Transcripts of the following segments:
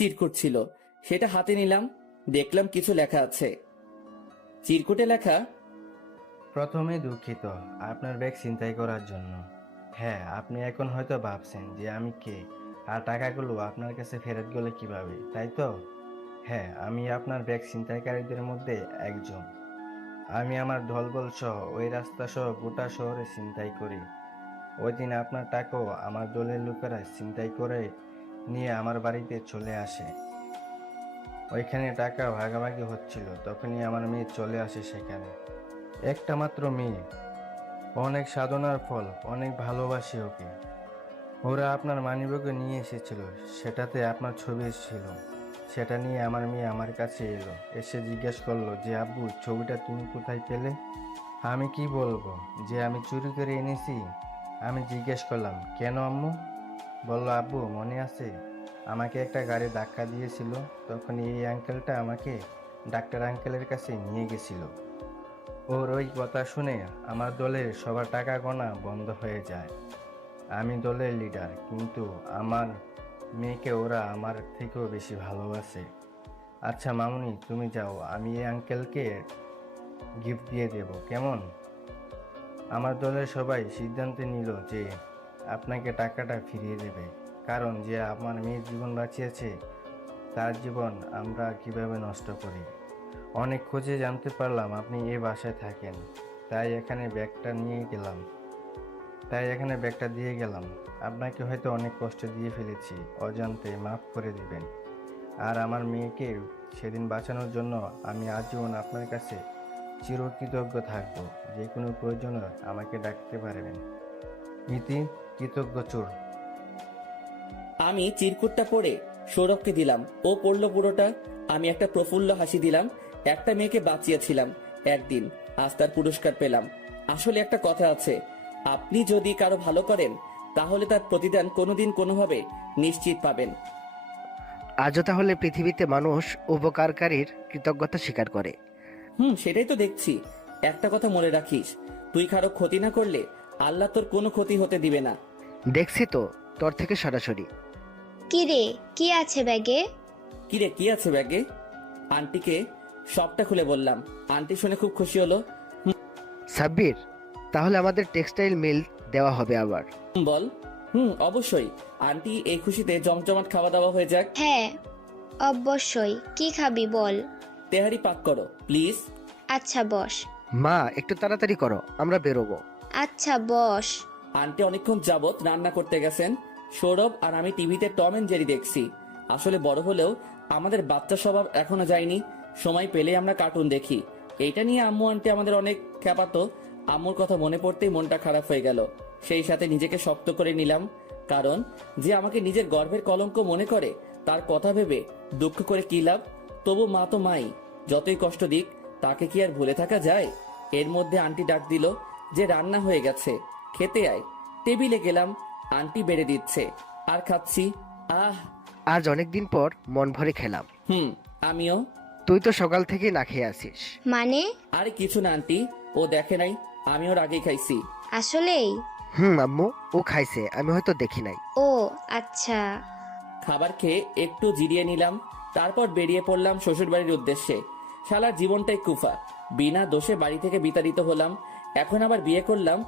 চিরকুট ছিল, সেটা হাতে নিলাম। দেখলাম কিছু লেখা আছে। চিরকুটে লেখা, প্রথমে দুঃখিত আপনার ব্যাগ ছিনতাই করার জন্য। হ্যাঁ, আপনি এখন হয়তো ভাবছেন যে আমি কে আর টাকাগুলো আপনার কাছে ফেরত গেলে কিভাবে, তাই তো? হ্যাঁ, আমি আপনার ব্যাগ ছিনতাইকারীদের মধ্যে একজন। আমি আমার দলবল সহ ওই রাস্তা সহ গোটা শহরে ছিনতাই করি। ওই দিন আপনার টাকাও আমার দলের লোকেরা ছিনতাই করে নিয়ে আমার বাড়িতে চলে আসে। ওইখানে টাকা ভাগাভাগি হচ্ছিল, তখনই আমার মেয়ে চলে আসে সেখানে। একটা মাত্র মেয়ে, অনেক সাধনার ফল, অনেক ভালোবাসি ওকে। ওরা আপনার মানিব্যাগে নিয়ে এসেছিল, সেটাতে আপনার ছবি ছিল। সেটা নিয়ে আমার মেয়ে আমার কাছে এলো, এসে জিজ্ঞেস করলো যে আব্বু, ছবিটা তুমি কোথায় পেলে? আমি কি বলবো যে আমি চুরি করে এনেছি? আমি জিজ্ঞেস করলাম, কেন আম্মু? বলল, আব্বু মনে আছে আমাকে একটা গাড়ি ধাক্কা দিয়েছিল, তখন এই আঙ্কেলটা আমাকে ডাক্তার আঙ্কেলের কাছে নিয়ে গেছিল। ওর ওই কথা শুনে আমার দলের সবার টাকা গোনা বন্ধ হয়ে যায়। আমি দলের লিডার, কিন্তু আমার মেয়েকে ওরা আমার থেকেও বেশি ভালোবাসে। আচ্ছা মামুনি, তুমি যাও, আমি এই আঙ্কেলকে গিফট দিয়ে দেব, কেমন? আমার দলের সবাই সিদ্ধান্ত নিল যে আপনাকে টাকাটা ফিরিয়ে দেবে, কারণ যে আমার মেয়ের জীবন বাঁচিয়েছে তার জীবন আমরা কিভাবে নষ্ট করি। অনেক খোঁজে জানতে পারলাম আপনি এ বাসায় থাকেন, তাই এখানে ব্যাগটা দিয়ে গেলাম। আপনাকে হয়তো অনেক কষ্ট দিয়ে ফেলেছি, অজান্তে মাফ করে দিবেন। আর আমার মেয়েকে সেদিন বাঁচানোর জন্য আমি আজীবন আপনার কাছে চিরকৃতজ্ঞ থাকব। যে কোনো প্রয়োজনে আমাকে ডাকতে পারবেন। ইতি, কৃতজ্ঞ চোর। আমি চিরকুটটা পড়ে সৌরভকে দিলাম। ও পড়লো পুরোটা। আমি একটা প্রফুল্ল হাসি দিলাম। একটা মেয়েকে বাঁচিয়েছিলাম একদিন, আজ তার পুরস্কার পেলাম। আসলে একটা কথা আছে, আপনি যদি কারো ভালো করেন তাহলে তার প্রতিদান কোনোদিন কোনোভাবে নিশ্চিত পাবেন। আজও তাহলে পৃথিবীতে মানুষ উপকারকারীর কৃতজ্ঞতা স্বীকার করে। সেটাই তো দেখছি। একটা কথা মনে রাখিস, তুই কারো ক্ষতি না করলে আল্লাহ তোর কোনো ক্ষতি হতে দিবে না। দেখছি তো, তোর থেকে সরাসরি। কি রে, কি আছে ব্যাগে? কিরে, কি আছে ব্যাগে? আন্টিকে সবটা খুলে বললাম। আন্টি শুনে খুব খুশি হলো। সাব্বির, তাহলে আমাদের টেক্সটাইল মিল দেওয়া হবে আবার। বল। অবশ্যই। আন্টি এই খুশিতে জমজমাট খাওয়া দাওয়া হয়ে যাক। হ্যাঁ, অবশ্যই। কি খাবি বল? তেহারি পাক করো প্লিজ। আচ্ছা বস। মা, একটু তাড়াতাড়ি করো, আমরা বেরোবো। আচ্ছা বস। আন্টি অনেকক্ষণ যাবত রান্না করতে গেছেন। সৌরভ আর আমি টিভিতে টম এন্ড জেরি দেখছি। আসলে বড় হলেও আমাদের বাচ্চা স্বভাব এখনো যায়নি। সময় পেলে আমরা কার্টুন দেখি। এইটা নিয়ে আম্মু আন্টি আমাদের অনেক খেপাতো। আম্মুর কথা মনে পড়তেই মনটা খারাপ হয়ে গেল। সেই সাথে নিজেকে শক্ত করে নিলাম, কারণ যে আমাকে নিজের গর্ভের কলঙ্ক মনে করে তার কথা ভেবে দুঃখ করে কি লাভ। তবু মা তো মাই, যতই কষ্ট দিক তাকে কি আর ভুলে থাকা যায়? এর মধ্যে আন্টি ডাক দিল যে রান্না হয়ে গেছে, খেতে আয়। টেবিলে গেলাম, আন্টি বেড়ে দিচ্ছে আর খাচ্ছি। আহ। আজ অনেকদিন পর মন ভরে খেলাম। আমিও। তুই তো সকাল থেকেই না খেয়ে আছিস। মানে? আরে কিছু না আন্টি, ও দেখে নাই, আমি ওর আগেই খাইছি। আসলেই? আম্মু, ও খাইছে, আমি হয়তো দেখি নাই। ও আচ্ছা। খাবার খেয়ে একটু জিরিয়ে নিলাম, তারপর বেরিয়ে পড়লাম শ্বশুর বাড়ির উদ্দেশ্যে। শালার জীবনটাই কুফা, বিনা দোষে বাড়ি থেকে বিতাড়িত হলাম। এখন আবার বিয়ে করলাম,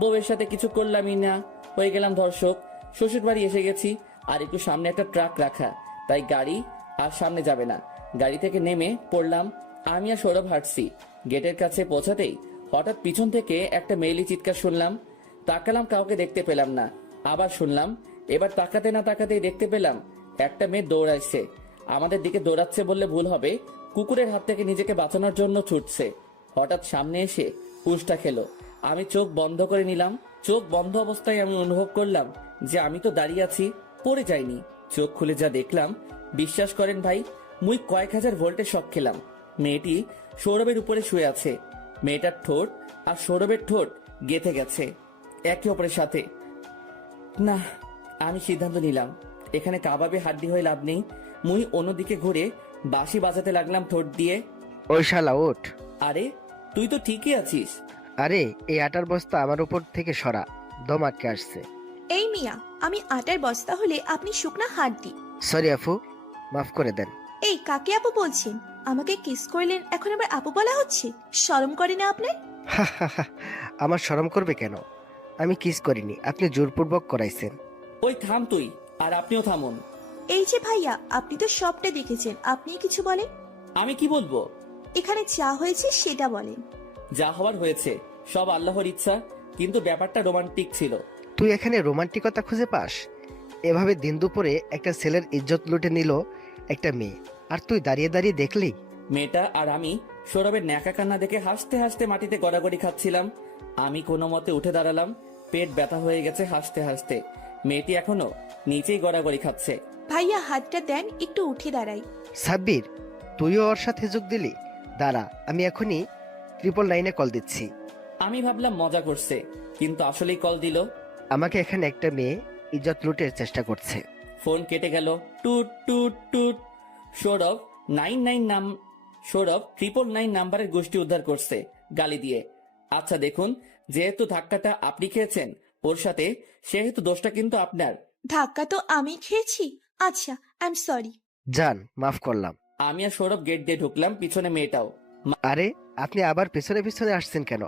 বউয়ের সাথে কিছু করলামই না, হয়ে গেলাম ধর্ষক। শ্বশুর বাড়ি এসে গেছি, আর একটু সামনে একটা ট্রাক রাখা, তাই গাড়ি আর সামনে যাবে না। গাড়ি থেকে নেমে পড়লাম। আমি আর সৌরভ হাঁটছি। গেটের কাছে পৌঁছাতেই হঠাৎ পিছন থেকে একটা মেয়েলি চিৎকার শুনলাম। তাকালাম, কাউকে দেখতে পেলাম না। আবার শুনলাম। এবার তাকাতে না তাকাতেই দেখতে পেলাম একটা মেয়ে দৌড়াইছে। আমাদের দিকে দৌড়াচ্ছে বললে ভুল হবে, কুকুরের হাত থেকে নিজেকে বাঁচানোর জন্য ছুটছে। হঠাৎ সামনে এসে পুশটা খেলো। আমি চোখ বন্ধ করে নিলাম। চোখ বন্ধ অবস্থায় আমি অনুভব করলাম যে আমি তো দাঁড়িয়ে আছি, পড়ে যাইনি। চোখ খুলে যা দেখলাম, বিশ্বাস করেন ভাই, মুই কয়েক হাজার ভোল্টের শক খেলাম। মেয়েটি সৌরভের উপরে শুয়ে আছে। মেয়েটার ঠোঁট আর সৌরভের ঠোঁট গেঁথে গেছে একে অপরের সাথে। না, আমি সিদ্ধান্ত নিলাম এখানে কাবাবে হাড্ডি হয়ে লাভ নেই। মুই অন্যদিকে ঘুরে বাঁশি বাজাতে লাগলাম ঠোঁট দিয়ে। ওই শালা ওঠ। আরে তুই তো ঠিকই আছিস। আরে, এই আটার বস্তা আমার উপর থেকে সরা, দম আটকে আসছে। এই মিয়া, আমি আটার বস্তা হলে আপনি শুকনা হাড্ডি। সরি আফু। মাফ করে দেন। এই কাকে আপু বলছেন? আমাকে কিস করলেন, এখন আবার আপু বলা হচ্ছে? শরম করে না আপনার? আমার শরম করবে কেন? আমি কিস করিনি, আপনি জোরপূর্বক করাইছেন। ওই থাম তুই, আর আপনিও থামুন। এই যে ভাইয়া, আপনি তো সবটা দেখেছেন, আপনি কিছু বলেন। আমি কি বলবো? এখানে যা হয়েছে সেটা বলেন। যা হওয়ার হয়েছে, সব আল্লাহর ইচ্ছা, কিন্তু ব্যাপারটা রোমান্টিক ছিল। তুই এখানে রোমান্টিকতা খুঁজে পাস? এভাবে দিন দুপুরে একটা ছেলের ইজ্জত লুটে নিল একটা মেয়ে, আর তুই দাঁড়িয়ে দাঁড়িয়ে দেখলি? মেয়েটা আর আমি সৌরভের ন্যাকা কান্না দেখে হাসতে হাসতে মাটিতে গড়াগড়ি খাচ্ছিলাম। আমি কোনো মতে উঠে দাঁড়ালাম, পেট ব্যথা হয়ে গেছে হাসতে হাসতে। মেয়েটি এখনো নিচেই গড়াগড়ি খাচ্ছে। ভাইয়া হাতটা দেন, একটু উঠে দাঁড়াই। সাব্বির, তুইও ওর সাথে যোগ দিলি? দাঁড়া, আমি এখনই 999-এ কল দিচ্ছি। আমি ভাবলাম মজা করছে, কিন্তু আসলেই কল দিল। আমাকে এখানে একটা মেয়ে ইজ্জত লুটের চেষ্টা করছে। ফোন কেটে গেল। টুট টুট টুট। সৌরভ 999 নাম্বারের গোষ্ঠী উদ্ধার করছে গালি দিয়ে। আচ্ছা দেখুন, যেহেতু ধাক্কাটা আপনি খেয়েছেন ওর সাথে, সেহেতু দোষটা কিন্তু আপনার। ধাক্কা তো আমি খেয়েছি। আচ্ছা, আই এম সরি। জান, মাফ করলাম। আমি আর সৌরভ গেট দিয়ে ঢুকলাম, পিছনে মেয়েটাও। আরে, আপনি আবার পেছনে পেছনে আসছেন কেন?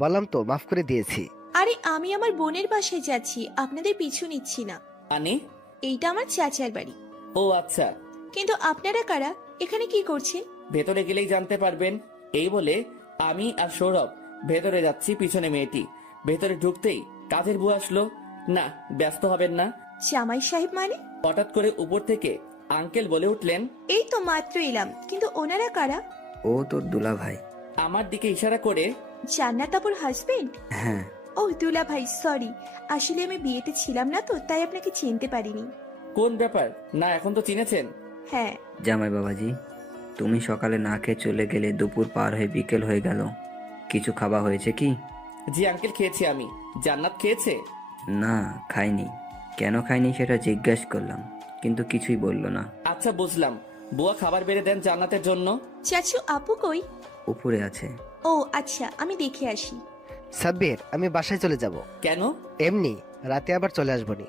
বললাম তো মাফ করে দিয়েছি। আরে আমি আমার বোনের বাসায় যাচ্ছি, আপনাদের পিছু নিচ্ছি না। মানে? এইটা আমার চাচার বাড়ি। ও আচ্ছা, কিন্তু আপনারা কারা? এখানে কি করছেন? ভেতরে গেলেই জানতে পারবেন। এই বলে আমি আর সৌরভ ভেতরে যাচ্ছি, পিছনে মেয়েটি। ভেতরে ঢুকতেই কাজের বুয়া আসলো। না, ব্যস্ত হবেন না। জামাই সাহেব মানে? হঠাৎ করে উপর থেকে আঙ্কেল বলে উঠলেন। এই তো মাত্র এলাম, কিন্তু ওনারা কারা? ও তোর দুলা ভাই। আমার দিকে ইশারা করে। জান্নাত আপুর হাজবেন্ড? হ্যাঁ। ও দুলা ভাই, সরি, আসলে আমি বিয়েতে ছিলাম না তো, তাই আপনাকে চিনতে পারিনি। কোন ব্যাপার? না, এখন তো চিনেছেন। হ্যাঁ। জামাই বাবাজি, তুমি সকালে না খেয়ে চলে গেলে, দুপুর পার হয়ে বিকেল হয়ে গেল, কিছু খাওয়া হয়েছে কি? জি আঙ্কেল, খেয়েছি আমি। জান্নাত খেয়েছে? না, খাইনি। কেন খাইনি সেটা জিজ্ঞেস করলাম, কিন্তু কিছুই বললো না। আচ্ছা বুঝলাম, বুয়া খাবার বেড়ে দেন জান্নাতের জন্য। চাচু আপু কই? উপরে আছে। ও আচ্ছা, আমি দেখে আসি। সাব্বির, আমি বাসায় চলে যাব। কেন? এমনি, রাতে আবার চলে আসবনি।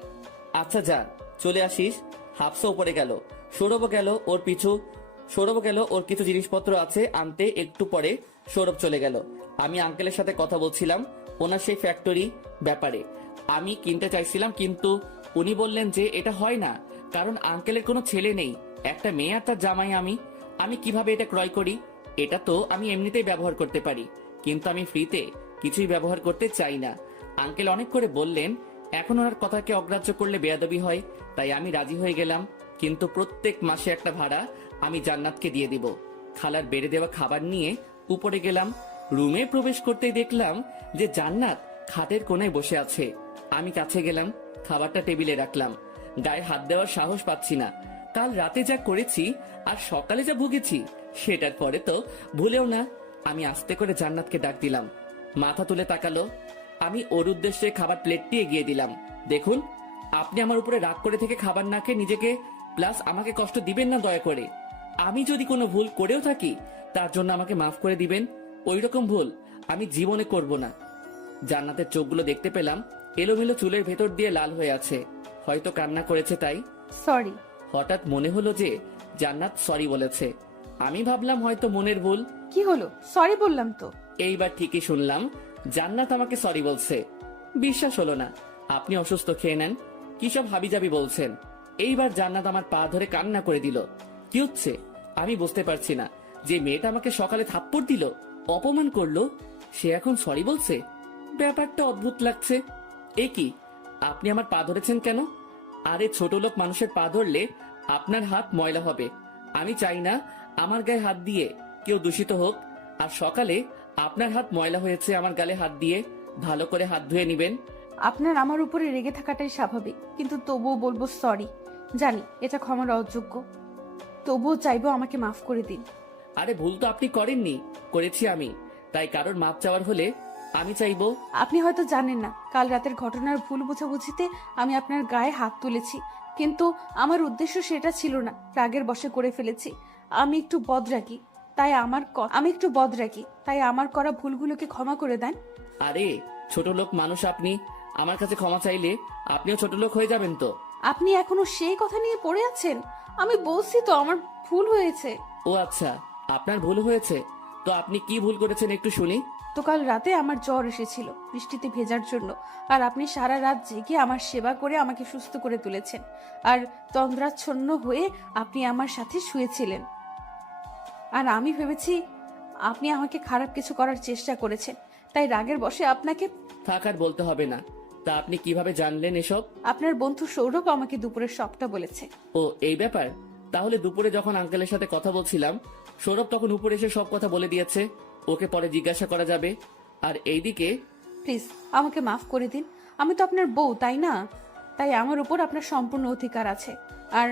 আচ্ছা যা, চলে আসিস। হাফসা উপরে গেল, সৌরভও গেল ওর পিছু। সৌরভ গেল, ওর কিছু জিনিসপত্র আছে আনতে। একটু পরে সৌরভ চলে গেল। আমি আঙ্কেলের সাথে কথা বলছিলাম ওনার সেই ফ্যাক্টরি ব্যাপারে। আমি কিনতে চাইছিলাম, কিন্তু উনি বললেন যে এটা হয় না, কারণ আঙ্কেলের কোনো ছেলে নেই, একটা মেয়ে আর তার জামাই আমি কিভাবে এটা ক্রয় করি? এটা তো আমি এমনিতেই ব্যবহার করতে পারি, কিন্তু আমি ফ্রিতে কিছুই ব্যবহার করতে চাই না। আঙ্কেল অনেক করে বললেন, এখন ওনার কথাকে অগ্রাহ্য করলে বেয়াদবি হয়, তাই আমি রাজি হয়ে গেলাম। কিন্তু প্রত্যেক মাসে একটা ভাড়া আমি জান্নাতকে দিয়ে দিব। খালার বেড়ে দেওয়া খাবার নিয়ে উপরে গেলাম। রুমে প্রবেশ করতেই দেখলাম যে জান্নাত খাটের কোণায় বসে আছে। আমি কাছে গেলাম, খাবারটা টেবিলে রাখলাম। গায়ে হাত দেওয়ার সাহস পাচ্ছি না। কাল রাতে যা করেছি আর সকালে যা ভুগেছি, সেটার পরে তো ভুলেও না। আমি আস্তে করে জান্নাতকে ডাক দিলাম। মাথা তুলে তাকালো। আমি ওর উদ্দেশ্যে খাবার প্লেটটি এগিয়ে দিলাম। দেখুন, আপনি আমার উপরে রাগ করে থেকে খাবার না খেয়ে নিজেকে প্লাস আমাকে কষ্ট দিবেন না দয়া করে। আমি যদি কোনো ভুল করেও থাকি, তার জন্য আমাকে মাফ করে দিবেন। ওইরকম ভুল আমি জীবনে করব না। জান্নাতের চোখগুলো দেখতে পেলাম এলোমেলো, চুলের ভেতর দিয়ে লাল হয়ে আছে, হয়তো কান্না করেছে তাই। সরি। হঠাৎ মনে হলো যে জান্নাত সরি বলেছে। আমি ভাবলাম হয়তো মনের ভুল। কি হলো? সরি বললাম তো। এইবার ঠিকই শুনলাম, জান্নাত আমাকে সরি বলছে। বিশ্বাস হলো না। আপনি অসুস্থ, খেয়ে নেন। কি সব হাবিজাবি বলছেন? এইবার জান্নাত আমার পা ধরে কান্না করে দিল। কি হচ্ছে আমি বুঝতে পারছি না। যে মেয়েটা আমাকে সকালে থাপ্পড় দিল, অপমান করলো, সে এখন সরি বলছে। ব্যাপারটা অদ্ভুত লাগছে। এ কি, আপনি আমার পা ধরেছেন কেন? আরে ছোট লোক মানুষের পা ধরলে আপনার হাত ময়লা হবে। আমি চাই না আমার গায়ে হাত দিয়ে কেউ দূষিত হোক। আর সকালে আপনার হাত ময়লা হয়েছে আমার গালে হাত দিয়ে, ভালো করে হাত ধুয়ে নিবেন। আপনার আমার উপরে রেগে থাকাটাই স্বাভাবিক, কিন্তু তবুও বলবো সরি। জানি এটা ক্ষমার অযোগ্য, তবুও চাইবো আমাকে মাফ করে দিন। আরে ভুল তো আপনি করেননি, করেছি আমি। তাই কারোর মাপ চাওয়ার হলে আমি চাইবো। আপনি হয়তো জানেন না, কাল রাতের ঘটনার ভুল বোঝাবুঝিতে আমি আপনার গায়ে হাত তুলেছি, কিন্তু আমার উদ্দেশ্য সেটা ছিল না। রাগের বশে করে ফেলেছি। আমি একটু বদরাগী, তাই আমার করা ভুলগুলোকে ক্ষমা করে দেন। আরে ছোট লোক মানুষ আপনি, আমার কাছে ক্ষমা চাইলে আপনিও ছোট লোক হয়ে যাবেন তো। আপনি এখনো সেই কথা নিয়ে পড়ে আছেন। আমি বলছি তো আমার ভুল হয়েছে। ও আচ্ছা, আপনার ভুল হয়েছে। তো আপনি কি ভুল করেছেন একটু শুনি। তো কাল রাতে আমার জ্বর এসেছিল বৃষ্টিতে ভেজার জন্য, আর আপনি সারা রাত জেগে আমার সেবা করে আমাকে সুস্থ করে তুলেছেন, আর তন্দ্রাচ্ছন্ন হয়ে আপনি আমার সাথে শুয়েছিলেন। আর আমি ভেবেছি আপনি আমাকে খারাপ কিছু করার চেষ্টা করেছেন, তাই রাগের বশে আপনাকে। থাক আর বলতে হবে না। তা আপনি কিভাবে জানলেন এসব? আপনার বন্ধু সৌরভ আমাকে দুপুরে সবটা বলেছে। ও এই ব্যাপার। তাহলে দুপুরে যখন আঙ্কেলের সাথে কথা বলছিলাম, সৌরভ তখন উপরে এসে সব কথা বলে দিয়েছে। ওকে পরে জিজ্ঞাসা করা যাবে। আর এইদিকে প্লিজ আমাকে মাফ করে দিন, আমি তো আপনার বউ, তাই না? তাই আমার উপর আপনার সম্পূর্ণ অধিকার আছে। আর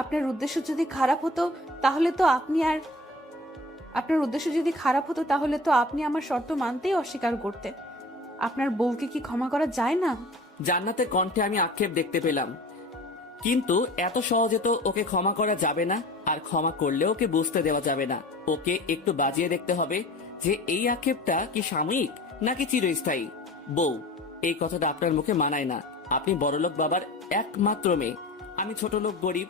আপনার উদ্দেশ্য যদি খারাপ হতো তাহলে তো আপনি আমার শর্ত মানতেই অস্বীকার করতেন। আপনার বউকে কি ক্ষমা করা যায় না? জান্নাতের কণ্ঠে আমি আক্ষেপ দেখতে পেলাম। কিন্তু এত সহজে তো ওকে ক্ষমা করা যাবে না, আর ক্ষমা করলেও ওকে বুঝতে দেওয়া যাবে না। ওকে একটু বাজিয়ে দেখতে হবে যে এই আক্ষেপটা কি সাময়িক নাকি চিরস্থায়ী। বউ, এই কথাটা আপনার মুখে মানায় না। আপনি বড়লোক বাবার একমাত্র মেয়ে, আমি ছোট লোক গরিব।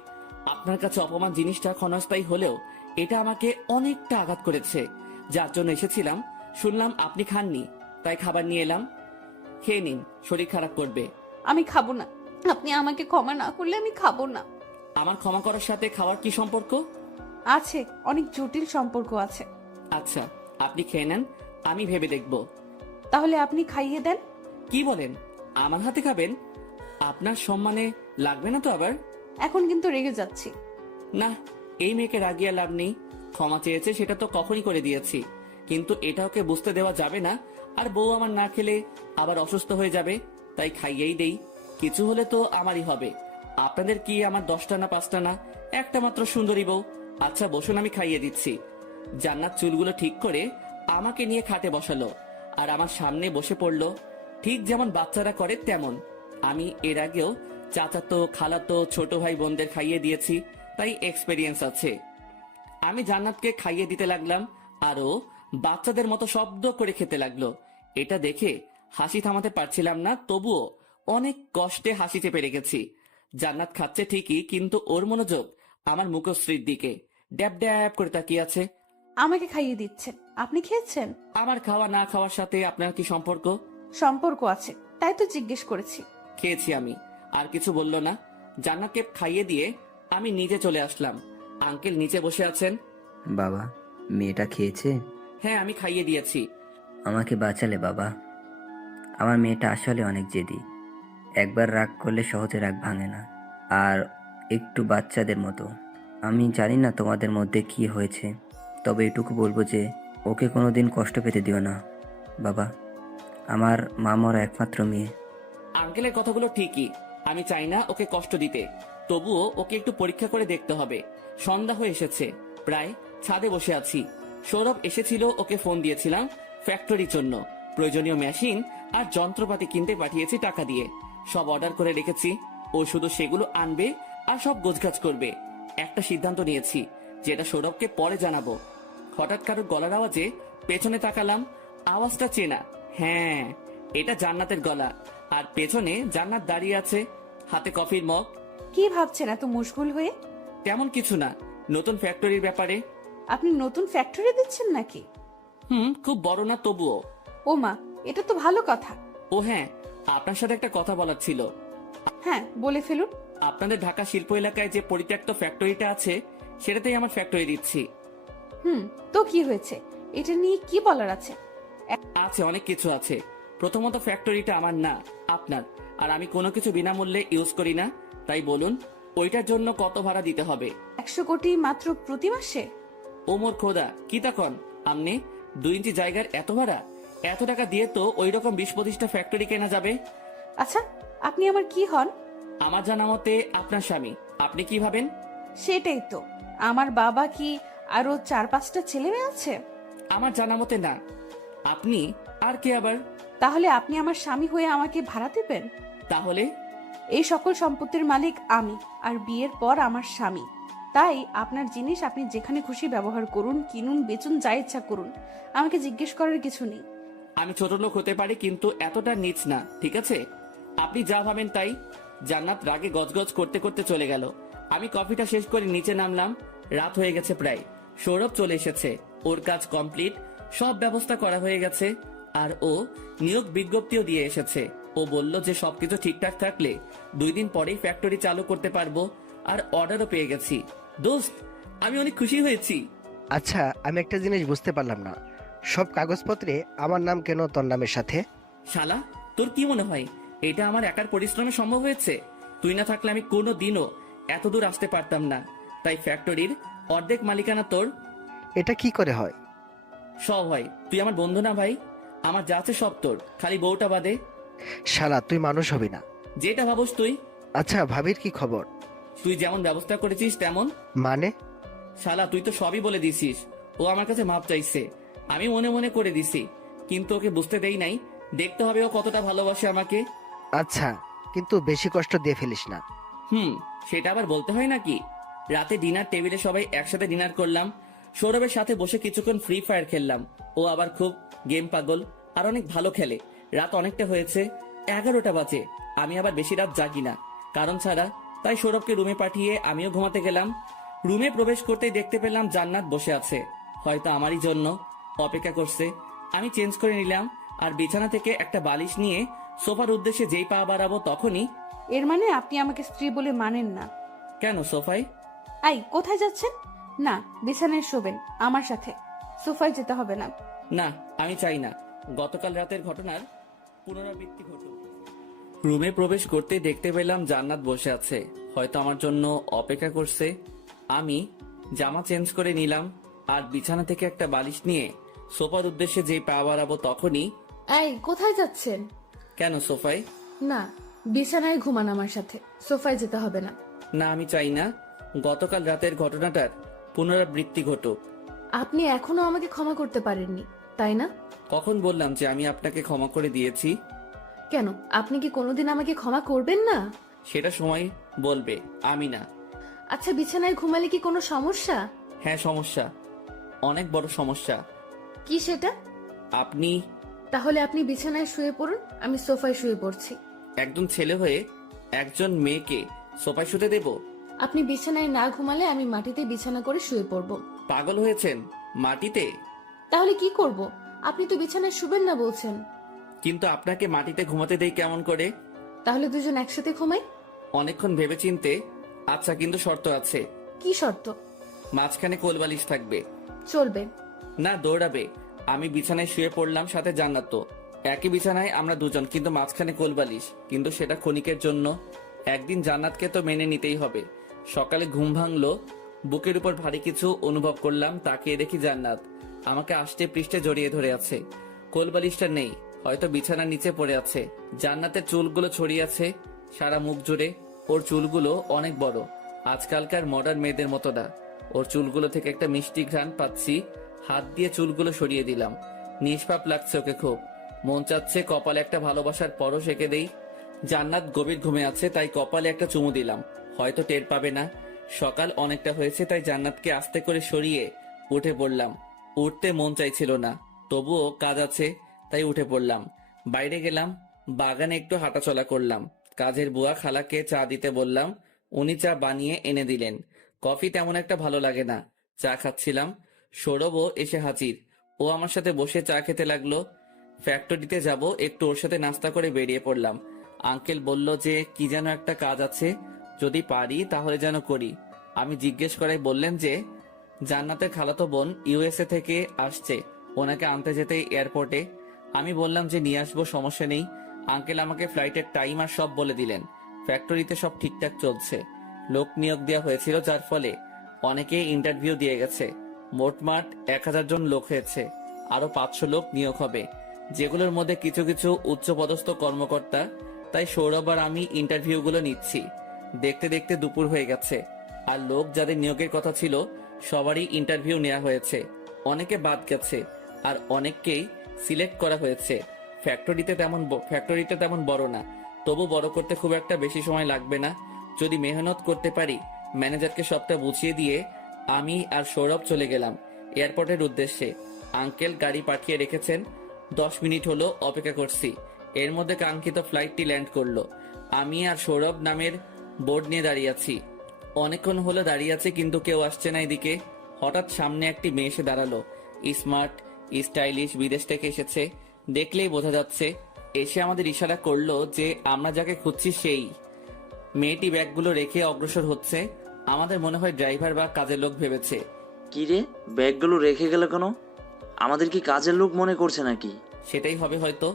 আপনার কাছে অপমান জিনিসটা ক্ষণস্থায়ী হলেও এটা আমাকে অনেকটা আঘাত করেছে। যার জন্য এসেছিলাম, শুনলাম আপনি খাননি, তাই খাবার নিয়ে এলাম। খেয়ে নিন, শরীর খারাপ করবে। আমি খাবো না, আপনি আমাকে ক্ষমা না করলে আমি খাবো না। আমার ক্ষমা করার সাথে খাওয়ার কি সম্পর্ক? আছে, অনেক জটিল সম্পর্ক আছে। আচ্ছা, আপনি খেয়ে নেন, আমি ভেবে দেখব। তাহলে আপনি খাইয়ে দেন। কি বলেন, আমার হাতে খাবেন? আপনার সম্মানে লাগবে না তো আবার? এখন কিন্তু রেগে যাচ্ছি। না, এই মেয়েকে রাগিয়ে লাভ নেই। ক্ষমা চেয়েছে সেটা তো কখনই করে দিয়েছি, কিন্তু এটা ওকে বুঝতে দেওয়া যাবে না। আর বউ আমার না খেলে আবার অসুস্থ হয়ে যাবে, তাই খাইয়েই দেই। কিছু হলে তো আমারই হবে। আপনাদের কি আমার 10টা না 5টা না, একটা মাত্র সুন্দরী বউ। আচ্ছা বসুন, আমি খাইয়ে দিচ্ছি। জান্নাত চুলগুলো ঠিক করে আমাকে নিয়ে খাটে বসালো আর আমার সামনে বসে পড়লো, ঠিক যেমন বাচ্চারা করে তেমন। আমি এর আগেও চাচাতো, খালাতো, ছোট ভাই বোনদের খাইয়ে দিয়েছি, তাই এক্সপেরিয়েন্স আছে। আমি জান্নাতকে খাইয়ে দিতে লাগলাম, আরও বাচ্চাদের মতো শব্দ করে খেতে লাগলো। এটা দেখে হাসি থামাতে পারছিলাম না, তবুও অনেক কষ্টে হাসি চেপে রেখেছি। জান্নাত খাচ্ছে ঠিকই, কিন্তু ওর মনোযোগ আমার মুখশ্রীর দিকে। ড্যাব ড্যাব করে তাকিয়ে আছে। আমাকে খাইয়ে দিচ্ছেন, আপনি খেয়েছেন? আমার খাওয়া না খাওয়ার সাথে আপনার কি সম্পর্ক? সম্পর্ক আছে, তাই তো জিজ্ঞেস করেছি। খেয়েছি আমি। আর কিছু বলল না। জান্নাতকে খাইয়ে দিয়ে আমি নিচে চলে আসলাম। আঙ্কেল নিচে বসে আছেন। বাবা, মেয়েটা খেয়েছে? হ্যাঁ, আমি খাইয়ে দিয়েছি। আমাকে বাঁচালে বাবা। আমার মেয়েটা আসলে অনেক জেদি, একবার রাগ করলে সহজে রাগ ভাঙে না, আর একটু বাচ্চাদের মতো। আমি জানি না তোমাদের মধ্যে কি হয়েছে, তবে এটুকু বলবো যে ওকে কোনোদিন কষ্ট পেতে দিও না বাবা। আমার মা মরা একমাত্র মেয়ে। আঙ্কেলের কথাগুলো ঠিকই, আমি চাই না ওকে কষ্ট দিতে, তবুও ওকে একটু পরীক্ষা করে দেখতে হবে। সন্ধ্যা হয়ে এসেছে, প্রায় ছাদে বসে আছি। সৌরভ এসেছিল, ওকে ফোন দিয়েছিলাম ফ্যাক্টরির জন্য। প্রয়োজনীয় মেশিন আর যন্ত্রপাতি কিনতে পাঠিয়েছি টাকা দিয়ে। সব অর্ডার করে রেখেছি, ও শুধু সেগুলো আনবে আর সব গোছগাছ করবে। একটা সিদ্ধান্ত নিয়েছি, যেটা সৌরভকে পরে জানাবো। হঠাৎ কারোর গলার আওয়াজে পেছনে তাকালাম। আওয়াজটা চেনা। হ্যাঁ, এটা জান্নাতের গলা। আর পেছনে জান্নাত দাঁড়িয়ে আছে, হাতে কফির মগ। কি ভাবছেন এত মশগুল হয়ে? তেমন কিছু না, নতুন ফ্যাক্টরির ব্যাপারে। আপনি নতুন ফ্যাক্টরি দিচ্ছেন নাকি? খুব বড় না, তবুও। ও মা, এটা তো ভালো কথা। ও হ্যাঁ, আপনার সাথে একটা কথা বলার ছিল। হ্যাঁ, বলে ফেলুন। আপনাদের ঢাকা শিল্প এলাকায় যে পরিত্যক্ত ফ্যাক্টরিটা আছে, সেটাতেই আমার ফ্যাক্টরি দিচ্ছি। তো কি হয়েছে? এটা নিয়ে কি বলার আছে? আছে, অনেক কিছু আছে। প্রথমত, ফ্যাক্টরিটা আমার না, আপনার। আর আমি কোনো কিছু বিনামূল্যে ইউজ করি না, তাই বলুন ওইটার জন্য কত ভাড়া দিতে হবে? 100 কোটি মাত্র প্রতি মাসে? ও মোর খোদা, কি তখন আমনে 2 ইঞ্চি জায়গার এত ভাড়া? এত টাকা দিয়ে তো ওই রকম 20-25টা ফ্যাক্টরি কেনা যাবে। আচ্ছা, আপনি আমার কি হন? আমার জানা মতে আপনার স্বামী। আপনি কি ভাবেন? সেটাই তো। আমার বাবা কি আরো 4-5টা ছেলে মেয়ে আছে? আমার জানা মতে না। আপনি আর কে আবার? তাহলে আপনি আমার স্বামী হয়ে আমাকে ভাড়া দেবেন? তাহলে এই সকল সম্পত্তির মালিক আমি, আর বিয়ের পর আমার স্বামী। তাই আপনার জিনিস আপনি যেখানে খুশি ব্যবহার করুন, কিনুন, বেচুন, যা ইচ্ছা করুন, আমাকে জিজ্ঞেস করার কিছু নেই। আমি ছোট লোক হতে পারি, কিন্তু এতটা নিচ না, ঠিক আছে? আপনি যা ভাবেন তাই। জান্নাত রাগে গজগজ করতে করতে চলে গেল। আমি কফিটা শেষ করে নিচে নামলাম। রাত হয়ে গেছে প্রায়। সৌরভ চলে এসেছে, ওর কাজ কমপ্লিট, সব ব্যবস্থা করা হয়ে গেছে। আর ও নিয়োগ বিজ্ঞপ্তিও দিয়ে এসেছে। ও বলল যে সবকিছু ঠিকঠাক থাকলে 2 দিন পরেই ফ্যাক্টরি চালু করতে পারবো। আর অর্ডারও পেয়ে গেছি। দোস্ত, আমি অনেক খুশি হয়েছি। আচ্ছা, আমি একটা জিনিস বুঝতে পারলাম না, সব কাগজপত্রে আমার নাম কেন তোর নামের সাথে? শালা, তোর কি মনে হয় এটা আমার একার পরিশ্রমে সম্ভব হয়েছে? তুই না থাকলে আমি কোনো দিনও এত দূর আসতে পারতাম না। তাই ফ্যাক্টরির অর্ধেক মালিকানা তোর। এটা কি করে হয়? সব হয়। তুই আমার বন্ধু না ভাই? আমার যা আছে সব তোর, খালি বউটা বাদে। শালা, তুই মানুষ হবি না। যেটা ভাবস তুই। আচ্ছা, ভাবির কি খবর? তুই যেমন ব্যবস্থা করেছিস তেমন। মানে? শালা, তুই তো সবই বলে দিছিস। ও আমার কাছে মাপ চাইছে, আমি মনে মনে করে দিছি, কিন্তু ওকে বুঝতে দেই নাই। দেখতে হবে ও কতটা ভালোবাসে আমাকে। আচ্ছা, কিন্তু বেশি কষ্ট দিয়ে ফেলিস না। সেটা আবার বলতে হয় নাকি? রাতে ডিনার টেবিলে সবাই একসাথে ডিনার করলাম। সৌরভের সাথে বসে কিছুক্ষণ ফ্রি ফায়ার খেললাম। ও আবার খুব গেম পাগল আর অনেক ভালো খেলে। রাত অনেকটা হয়েছে, 11টা বাজে। আমি আবার বেশি রাত জাগি না কারণ ছাড়া। তাই সৌরভকে রুমে পাঠিয়ে আমিও ঘুমাতে গেলাম। রুমে প্রবেশ করতেই দেখতে পেলাম জান্নাত বসে আছে, হয়তো আমারই জন্য অপেক্ষা করছে। আমি চেঞ্জ করে নিলাম আর বিছানা থেকে একটা বালিশ নিয়ে সোফার উদ্দেশ্যে যেই পা বাড়াবো তখনই। এর মানে আপনি আমাকে স্ত্রী বলে মানেন না? কেন সোফায়? আই, কোথায় যাচ্ছেন? না, বিছানায় শোবেন আমার সাথে, সোফায় যেতে হবে না। না, আমি চাই না গতকাল রাতের ঘটনার পুনরাবৃত্তি ঘটুক। রুমে প্রবেশ করতে দেখতে পেলাম জান্নাত বসে আছে, হয়তো আমার জন্য অপেক্ষা করছে। আমি জামা চেঞ্জ করে নিলাম আর বিছানা থেকে একটা বালিশ নিয়ে সোফার উদ্দেশ্যে যেই পা বাড়াবো তখনই। এই, কোথায় যাচ্ছেন? কেন সোফায়? না, বিছানায় ঘুমান আমার সাথে, সোফায় যেতে হবে না। না, আমি চাই না গতকাল রাতের ঘটনাটার পুনরাবৃত্তি ঘটুক। আপনি এখনো আমাকে ক্ষমা করতে পারেননি, তাই না? কখন বললাম যে আমি আপনাকে ক্ষমা করে দিয়েছি? কেন, আপনি কি কোনোদিন আমাকে ক্ষমা করবেন না? সেটা সময় বলবে, আমি না। আচ্ছা, বিছানায় ঘুমালে কি কোনো সমস্যা? হ্যাঁ, সমস্যা, অনেক বড় সমস্যা। কি সেটা? আপনি তাহলে আপনি বিছানায় শুয়ে পড়ুন, আমি সোফায় শুয়ে পড়ছি। একজন ছেলে হয়ে একজন মেয়েকে সোফায় শুতে দেব? আপনি বিছানায় না ঘুমালে আমি মাটিতে বিছানা করে শুয়ে পড়ব। পাগল হয়েছেন? মাটিতে? তাহলে কি করব? আপনি তো বিছানায় শুবেন না বলছেন। কিন্তু আপনাকে মাটিতে ঘুমাতে দেই কেমন করে? তাহলে দুজন একসাথে ঘুমাই। অনেকক্ষণ ভেবেচিন্তে। আচ্ছা, কিন্তু শর্ত আছে। কি শর্ত? মাঝখানে কোলবালিশ থাকবে। চলবে। না, দৌড়াবে। আমি বিছানায় শুয়ে পড়লাম, সাথে জান্নাত। তো একই বিছানায় আমরা দুজন, কিন্তু মাঝখানে কোলবালিশ। কিন্তু সেটা ক্ষণিকের জন্য। একদিন জান্নাতকে তো মেনে নিতেই হবে। সকালে ঘুম ভাঙলো, বুকের উপর ভারী কিছু অনুভব করলাম। তাকিয়ে দেখি জান্নাত আমাকে আষ্টে পৃষ্ঠে জড়িয়ে ধরে আছে। কোলবালিশটা নেই, হয়তো বিছানার নিচে পড়ে আছে। জান্নাতের চুলগুলো ছড়িয়ে আছে সারা মুখ জুড়ে। ওর চুলগুলো অনেক বড়, আজকালকার মডার্ন মেয়েদের মতো না। ওর চুলগুলো থেকে একটা মিষ্টি ঘ্রাণ পাচ্ছি। হাত দিয়ে চুলগুলো সরিয়ে দিলাম। নিষ্পাপ লাগছে ওকে খুব। মন চাচ্ছে কপালে একটা ভালোবাসার পরশ এঁকে দেই। জান্নাত গভীর ঘুমে আছে, তাই কপালে একটা চুমু দিলাম। হয়তো টের পাবে না। সকাল অনেকটা হয়েছে, তাই জান্নাতকে আস্তে করে সরিয়ে উঠে পড়লাম। উঠতে মন চাইছিল না, তবুও কাজ আছে, তাই উঠে পড়লাম। বাইরে গেলাম, বাগানে একটু হাঁটাচলা করলাম। কাজের বুয়া খালাকে চা দিতে বললাম, উনি চা বানিয়ে এনে দিলেন। কফি তেমন একটা ভালো লাগে না, চা খাচ্ছিলাম। সৌরভও এসে হাজির। ও আমার সাথে বসে চা খেতে লাগলো। ফ্যাক্টরিতে যাব, একটু ওর সাথে নাস্তা করে বেরিয়ে পড়লাম। আঙ্কেল বলল যে কি যেন একটা কাজ আছে, যদি পারি তাহলে যেন করি। আমি জিজ্ঞেস করাই বললেন যে জান্নাতের খালাতো বোন ইউএসএ থেকে আসছে, ওনাকে আনতে যেতে এয়ারপোর্টে। আমি বললাম যে নিয়ে আসবো, সমস্যা নেই। আঙ্কেল আমাকে ফ্লাইটের টাইম আর সব বলে দিলেন। ফ্যাক্টরিতে সব ঠিকঠাক চলছে। লোক নিয়োগ দেওয়া হয়েছিল, যার ফলে অনেকেই ইন্টারভিউ দিয়ে গেছে। মোটমাট 1000 জন লোক হয়েছে, আরো 500 লোক নিয়োগ হবে, যেগুলোর মধ্যে কিছু কিছু উচ্চপদস্থ কর্মকর্তা। তাই সৌরভ আর আমি ইন্টারভিউগুলো নিচ্ছি। দেখতে দেখতে দুপুর হয়ে গেছে, আর লোক যাদের নিয়োগের কথা ছিল সবারই ইন্টারভিউ নেওয়া হয়েছে। অনেকে বাদ গেছে আর অনেককেই সিলেক্ট করা হয়েছে। ফ্যাক্টরিতে তেমন বড় না, তবু বড় করতে খুব একটা বেশি সময় লাগবে না যদি মেহনত করতে পারি। ম্যানেজারকে সবটা বুঝিয়ে দিয়ে আমি আর সৌরভ চলে গেলাম এয়ারপোর্টের উদ্দেশ্যে। আঙ্কেল গাড়ি পাঠিয়ে রেখেছেন, 10 মিনিট হলো অপেক্ষা করছি। এর মধ্যে কাঙ্ক্ষিত ফ্লাইটটি ল্যান্ড করলো। আমি আর সৌরভ নামের বোর্ড নিয়ে দাঁড়িয়ে আছি। অনেকক্ষণ হলো দাঁড়িয়ে আছে কিন্তু কেউ আসছে না এদিকে। হঠাৎ সামনে একটি মেয়ে এসে দাঁড়ালো। স্মার্ট, স্টাইলিশ, বিদেশ থেকে এসেছে, দেখলেই বোঝা যাচ্ছে। এসে আমাদের ইশারা করলো যে আমরা যাকে খুঁজছি সেই। মেয়েটি ব্যাগগুলো রেখে অগ্রসর হচ্ছে। আমাদের মনে হয় ড্রাইভার বা কাজের লোক ভেবেছে। কি রে, ব্যাগগুলো রেখে গেল কেন? আমাদের কি কাজের লোক মনে করছে নাকি? সেটাই হবে হয়তো।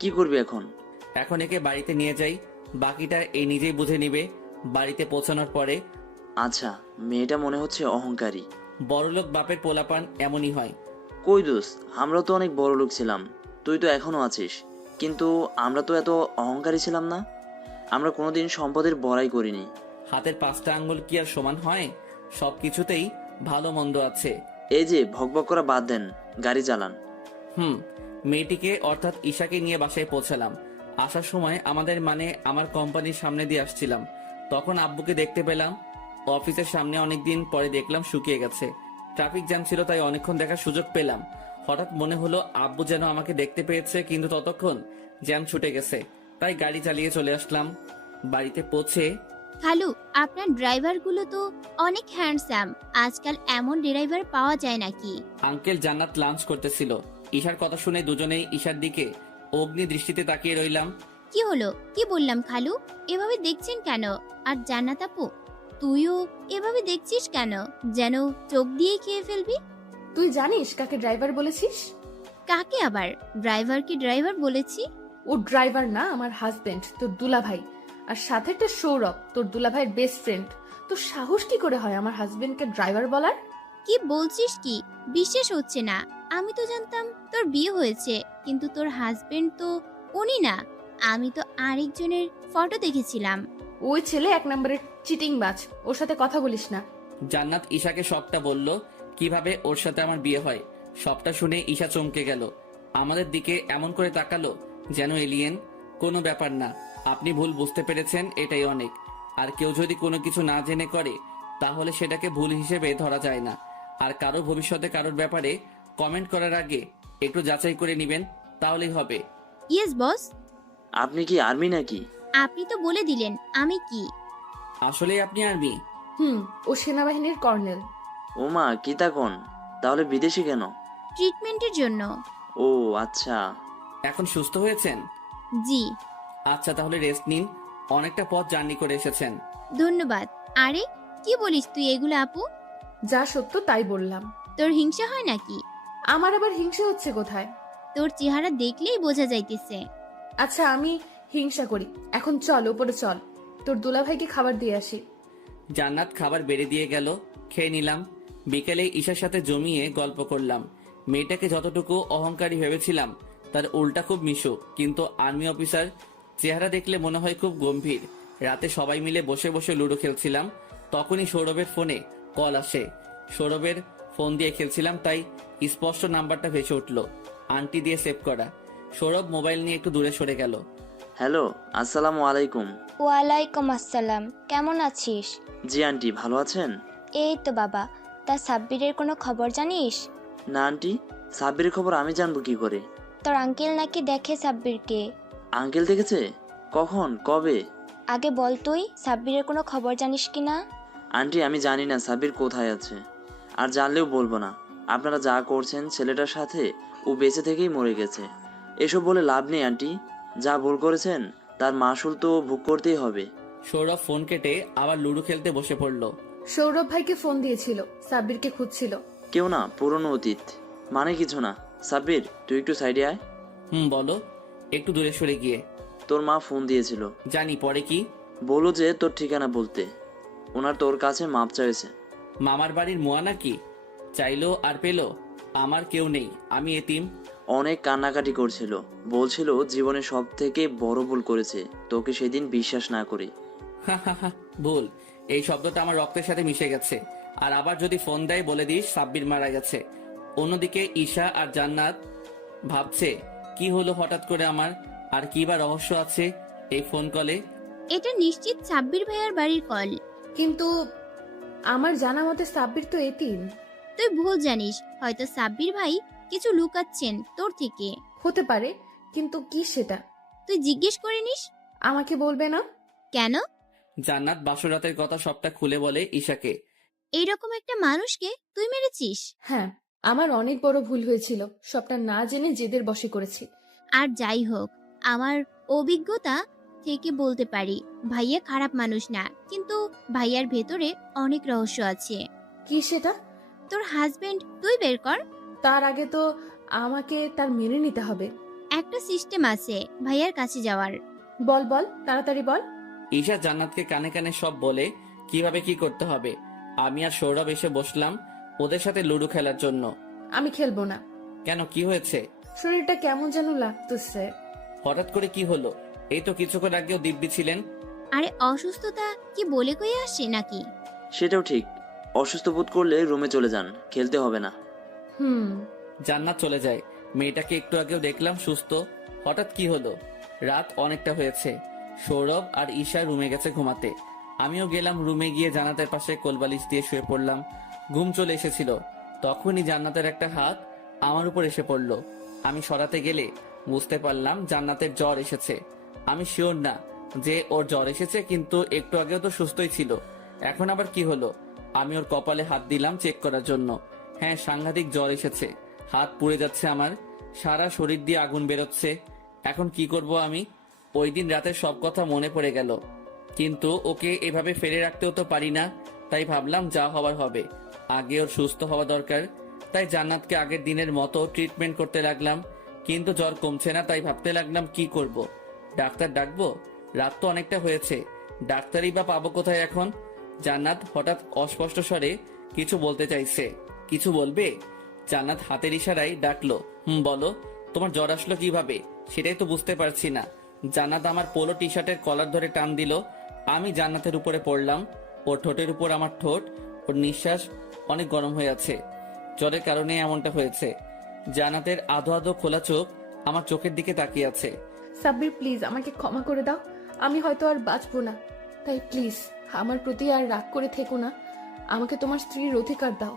কি করবি এখন? এখন একে বাড়িতে নিয়ে যাই, বাকিটা এই নিজেই বুঝে নিবে বাড়িতে পৌঁছানোর পরে। আচ্ছা, মেয়েটা মনে হচ্ছে অহংকারী। বড়লোক বাপের পোলাপান এমনই হয়। কই দোস, আমরা তো অনেক বড় লোক ছিলাম, তুই তো এখনো আছিস, কিন্তু আমরা তো এত অহংকারী ছিলাম না। আমরা কোনোদিন সম্পদের বড়াই করিনি। হাতের 5টা আঙ্গুল কি আর সমান হয়? সব কিছুতেই ভালো মন্দ আছে। এই যে ভকভক করা বাদ দেন, গাড়ি চালান। মেয়েটিকে অর্থাৎ ঈশাকে নিয়ে বাসায় পৌঁছালাম। আসার সময় আমার কোম্পানির সামনে দিয়ে আসছিলাম, তখন আব্বুকে দেখতে পেলাম। অফিসের সামনে অনেকদিন পরে দেখলাম শুকিয়ে গেছে। ট্রাফিক জ্যাম ছিল, তাই অনেকক্ষণ দেখার সুযোগ পেলাম। হঠাৎ মনে হলো আব্বু যেন আমাকে দেখতে পেয়েছে, কিন্তু ততক্ষণ জ্যাম ছুটে গেছে, তাই গাড়ি চালিয়ে চলে আসলাম। বাড়িতে পৌঁছে খালু, আপনার ড্রাইভারগুলো তো অনেক হ্যান্ডসাম। আজকাল এমন ড্রাইভার পাওয়া যায় নাকি? আঙ্কেল জান্নাত লাঞ্চ করতেছিল। ঈশার কথা শুনে দুজনেই ঈশার দিকে অগ্নি দৃষ্টিতে তাকিয়ে রইলাম। কি হলো? কি বললাম খালু? এভাবে দেখছেন কেন? আর জান্নাত আপু, তুইও এভাবে দেখছিস কেন? যেন চোখ দিয়ে খেয়ে ফেলবি। তুই জানিস কাকে ড্রাইভার বলেছিস? কাকে আবার? ড্রাইভারকে ড্রাইভার বলেছি? ও ড্রাইভার না, আমার হাজবেন্ড, তোর দুলাভাই। আর সাথে একটা সৌরভ, তোর দুলাভাইয়ের বেস্ট ফ্রেন্ড। তোর সাহস কি করে হয় আমার হাজবেন্ডকে ড্রাইভার বলার? কি বলছিস কি? বিশ্বাস হচ্ছে না। আমি তো জানতাম তোর বিয়ে হয়েছে, কিন্তু তোর হাজবেন্ড তো উনি না। আমি তো আরেকজনের ফটো দেখেছিলাম। ওই ছেলে 1 নম্বরের চিটিং বাজ, ওর সাথে কথা বলিস না। জান্নাত ঈশাকে সবটা বলল, কিভাবে ওর সাথে আমার বিয়ে হয়। সবটা শুনে ঈশা চমকে গেল, আমাদের দিকে এমন করে তাকালো যেন এলিয়েন। কোনো ব্যাপার না, আপনি ভুল বুঝতে পেরেছেন, এটাই অনেক। আর কেউ যদি কোনো কিছু না জেনে করে, তাহলে সেটাকে ভুল হিসেবে ধরা যায় না। আর কারো ভবিষ্যতে কারোর ব্যাপারে কমেন্ট করার আগে একটু যাচাই করে নেবেন, তাহলেই হবে। Yes boss. আপনি কি আর্মি নাকি? আপনি তো বলে দিলেন আমি কি। আসলে আপনি আর্মি? ও সেনাবাহিনীর কর্নেল। ওমা, কি তা কোন? তাহলে বিদেশি কেন? ট্রিটমেন্টের জন্য। ও আচ্ছা। এখন সুস্থ হয়েছেন? জি। আচ্ছা, তাহলে রেস্ট নিন, অনেকটা পথ জার্নি করে এসেছেন। ধন্যবাদ। আরে কি বলিস তুই এগুলো আপু? যা সত্য তাই বললাম। তোর হিংসা হয় নাকি? আমার আবার হিংসা হচ্ছে কোথায়? তোর চেহারা দেখলেই বোঝা যাইতেছে। আচ্ছা, আমি হিংসা করি? এখন চল উপরে চল, তোর দুলাভাইকে খাবার দিয়ে আসি। জান্নাত খাবার বেড়ে দিয়ে গেল, খেয়ে নিলাম। বিকেলে ঈশার সাথে জমিয়ে গল্প করলাম। মেয়েটাকে যতটুকু অহংকারী ভেবেছিলাম তার উল্টা খুব মিশুক, কিন্তু আর্মি অফিসার। চেহারা দেখলে মনে হয় খুব গম্ভীর। রাতে সবাই মিলে বসে বসে লুডো খেলছিলাম, তখনই সৌরভের ফোনে কল আসে। সৌরভের ফোন দিয়ে খেলছিলাম, তাই স্পষ্ট নাম্বারটা ভেসে উঠল, আন্টি দিয়ে সেভ করা। সৌরভ মোবাইল নিয়ে একটু দূরে সরে গেল। হ্যালো, আসসালামু আলাইকুম। ওয়ালাইকুম আসসালাম। কেমন আছিস? জি আন্টি, ভালো আছেন? এই তো বাবা। তা সাব্বিরের কোনো খবর জানিস? না আন্টি, সাব্বিরের খবর আমি জানবো কি করে? তোর আঙ্কেল নাকি দেখে সাব্বিরকে। আঙ্কেল দেখেছে? কখন, কবে? আগে বল তুই, সাব্বিরের কোনো খবর জানিস কি না? আন্টি, আমি জানি না সাব্বির কোথায় আছে, আর জানলেও বলবো না। আপনারা যা করছেন ছেলেটার সাথে, ও বেঁচে থেকেই মরে গেছে। এসব বলে লাভ নেই আন্টি, যা ভুল করেছেন তার মাসুল তো ভোগ করতেই হবে। সৌরভ ফোন কেটে আবার লুডো খেলতে বসে পড়ল। সৌরভ ভাইকে ফোন দিয়েছিল, সাব্বিরকে খুঁজছিল। কেউ না, পুরনো অতীত, মানে কিছু না। সাব্বির, তুই একটু সাইডে আয়। বলো। একটু দূরে সরে গিয়ে। তোর মা ফোন দিয়েছিল। জানি, পরে কি? বলো যে তোর ঠিকানা বলতে, ওনার তোর কাছে মাপ চাইছে। মামার বাড়ির মোয়া নাকি? চাইলো আর পেলো? আমার কেউ নেই, আমি এতিম। অনেক কান্নাকাটি করছিল, বলছিল জীবনে সব থেকে বড় ভুল করেছে তোকে সেদিন বিশ্বাস না করে। ভুল, এই শব্দটা আমার রক্তের সাথে মিশে গেছে। আর আবার যদি ফোন দেয় বলে দিস সাব্বির মারা গেছে। অন্যদিকে ঈশা আর জান্নাত ভাবছে কি হলো হঠাৎ করে আমার, আর কি বা রহস্য আছে এই ফোন কলে। এটা নিশ্চিত সাব্বির ভাইয়ার বাড়ির কল। কিন্তু আমার জানা মতে সাব্বির তো এতিম। তুই ভুল জানিস, হয়তো সাব্বির ভাই কিছু লুকাচ্ছেন তোর থেকে। হতে পারে, কিন্তু কি সেটা? তুই জিজ্ঞেস করে নিস। আমাকে বলবে না? কেন? জান্নাত বাসরাতের কথা সবটা খুলে বলে ঈশাকে। এইরকম একটা মানুষকে তুই মেরেছিস? হ্যাঁ, আমার অনেক বড় ভুল হয়েছিল, সবটা না জেনে জেদের বশে করেছি। আর যাই হোক, আমার অভিজ্ঞতা থেকে বলতে পারি ভাইয়া খারাপ মানুষ না, কিন্তু ভাইয়ার ভেতরে অনেক রহস্য আছে। কি সেটা? তোর হাজবেন্ড তুই বের কর। তার আগে তো আমাকে তার মেনে নিতে হবে। একটা সিস্টেম আছে ভাইয়ার কাছে যাওয়ার। বল বল, তাড়াতাড়ি বল। ঈশা জান্নাতকে কানে কানে সব বলে কিভাবে কি করতে হবে। আমি আর সৌরভ এসে বসলাম ওদের সাথে লুডো খেলার জন্য। আমি খেলবো না। কেন, কি হয়েছে? শরীরটা কেমন যেন লাগতেছে। হঠাৎ করে কি হলো? এই তো কিছুক্ষণ আগেও দিব্যি ছিলেন। আরে অসুস্থতা কি বলে কয়ে আসছে নাকি? সেটাও ঠিক, অসুস্থ বোধ করলে রুমে চলে যান, খেলতে হবে না। জান্নাত চলে যায়। মেয়েটাকে একটু আগেও দেখলাম সুস্থ, হঠাৎ কি হলো? রাত অনেকটা হয়েছে। সৌরভ আর ঈশা রুমে গেছে ঘুমাতে। আমিও গেলাম রুমে, গিয়ে জান্নাতের পাশে কোলবালিশ দিয়ে শুয়ে পড়লাম। ঘুম চলে এসেছিল। তখনই জান্নাতের একটা হাত আমার উপর এসে পড়লো। আমি সরাতে গেলে বুঝতে পারলাম জান্নাতের জ্বর এসেছে। আমি শিওর না যে ওর জ্বর এসেছে, কিন্তু একটু আগেও তো সুস্থই ছিল। এখন আবার কি হলো? আমি ওর কপালে হাত দিলাম চেক করার জন্য। হ্যাঁ, সাংঘাতিক জ্বর এসেছে। হাত পুড়ে যাচ্ছে আমার, সারা শরীর দিয়ে আগুন বেরোচ্ছে। এখন কি করব আমি? ওই দিন রাতের সব কথা মনে পড়ে গেল, কিন্তু ওকে এভাবে ফেলে রাখতেও তো পারি না। তাই ভাবলাম যা হবার হবে, আগে ওর সুস্থ হওয়া দরকার। তাই জান্নাতকে আগের দিনের মতো ট্রিটমেন্ট করতে লাগলাম, কিন্তু জ্বর কমছে না। তাই ভাবতে লাগলাম কি করব। ডাক্তার ডাকবো? রাত তো অনেকটা হয়েছে, ডাক্তারই বা পাবো কোথায় এখন? জান্নাত হঠাৎ অস্পষ্ট স্বরে কিছু বলতে চাইছে। কিছু বলবে? জান্নাত হাতের ইশারায় ডাকলো, বলো। তোমার জ্বর আসলো কিভাবে সেটাই তো বুঝতে পারছি না। জান্নাত আমার পোলো টি শার্টের কলার ধরে টান দিল। আমি জান্নাতের উপরে পড়লাম। ওর ঠোঁটের উপর আমার ঠোঁট, ওর নিঃশ্বাস অনেক গরম হয়ে আছে। জ্বরের কারণে এমনটা হয়েছে। জান্নাতের আধো আধো খোলা চোখ আমার চোখের দিকে তাকিয়ে আছে। সাব্বির, প্লিজ আমাকে ক্ষমা করে দাও। আমি হয়তো আর বাঁচবো না, তাই প্লিজ আমার প্রতি আর রাগ করে থেকো না। আমাকে তোমার স্ত্রীর অধিকার দাও।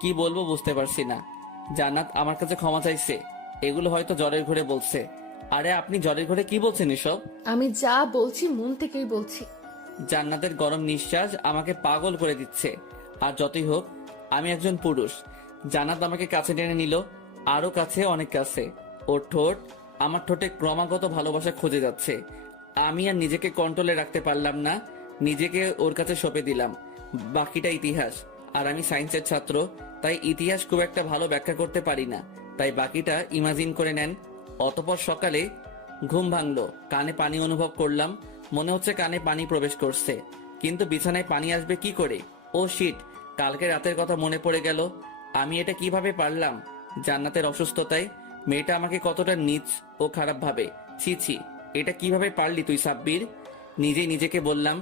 কি বলবো বুঝতে পারছি না। জান্নাত আমার কাছে ক্ষমা চাইছে, এগুলো হয়তো জ্বরের ঘরে বলছে। আরে আপনি জ্বরের ঘরে কি বলছেন এসব? আমি যা বলছি মন থেকেই বলছি। জান্নাতের গরম নিঃশ্বাস আমাকে পাগল করে দিচ্ছে। আর যতই হোক, আমি একজন পুরুষ। জান্নাত আমাকে কাছে টেনে নিল, আরো কাছে, অনেক কাছে। ওর ঠোঁট আমার ঠোঁটে ক্রমাগত ভালোবাসা খুঁজে যাচ্ছে। আমি আর নিজেকে কন্ট্রোলে রাখতে পারলাম না, নিজেকে ওর কাছে সঁপে দিলাম। বাকিটা ইতিহাস। আর আমি সায়েন্সের ছাত্র, তাই ইতিহাস খুব একটা ভালো ব্যাখ্যা করতে পারি না। তাই বাকিটা ইমাজিন করে নেন। অতপর সকালে ঘুম ভাঙলো, কানে পানি অনুভব করলাম। মনে হচ্ছে কানে পানি প্রবেশ করছে, কিন্তু বিছানায় পানি আসবে কি করে? ও শিট, কালকে রাতের কথা মনে পড়ে গেল। আমি এটা কিভাবে পারলাম? জান্নাতের অসুস্থতায় মেয়েটা আমাকে কতটা নীচ ও খারাপ ভাবে। ছি ছি, এটা কিভাবে পারলি তুই সাব্বির? নিজেই নিজেকে বললাম।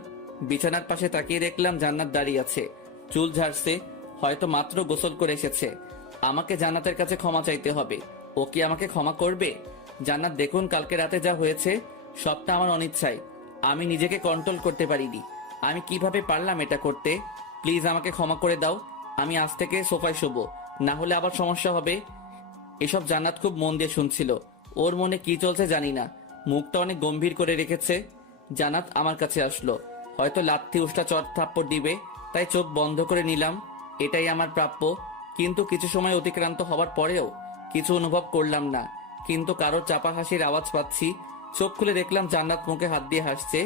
বিছানার পাশে তাকিয়ে দেখলাম জান্নাত দাঁড়িয়ে আছে, চুল ঝাড়ছে, হয়তো মাত্র গোসল করে এসেছে। আমাকে জান্নাতের কাছে ক্ষমা চাইতে হবে। ও কি আমাকে ক্ষমা করবে? জান্নাত, দেখুন কালকে রাতে যা হয়েছে সবটা আমার অনিচ্ছায়। আমি নিজেকে কন্ট্রোল করতে পারিনি। আমি কিভাবে পারলাম এটা করতে? প্লিজ আমাকে ক্ষমা করে দাও। আমি আজ থেকে সোফায় শোবো, না হলে আবার সমস্যা হবে। এসব জান্নাত খুব মন দিয়ে শুনছিল। ওর মনে কি চলছে জানি না, মুখটা অনেক গম্ভীর করে রেখেছে। জান্নাত আমার কাছে আসলো, হয়তো লাথি উষ্টা চট থাপ্পড় দিবে, তাই চোখ বন্ধ করে নিলাম। এটাই আমার প্রাপ্য। কিন্তু কিছু সময় অতিক্রান্ত হওয়ার পরেও কিছু অনুভব করলাম না, কিন্তু কারোর চাপা হাসির আওয়াজ পাচ্ছি। চোখ খুলে দেখলাম জান্নাত মুখে হাত দিয়ে হাসছে।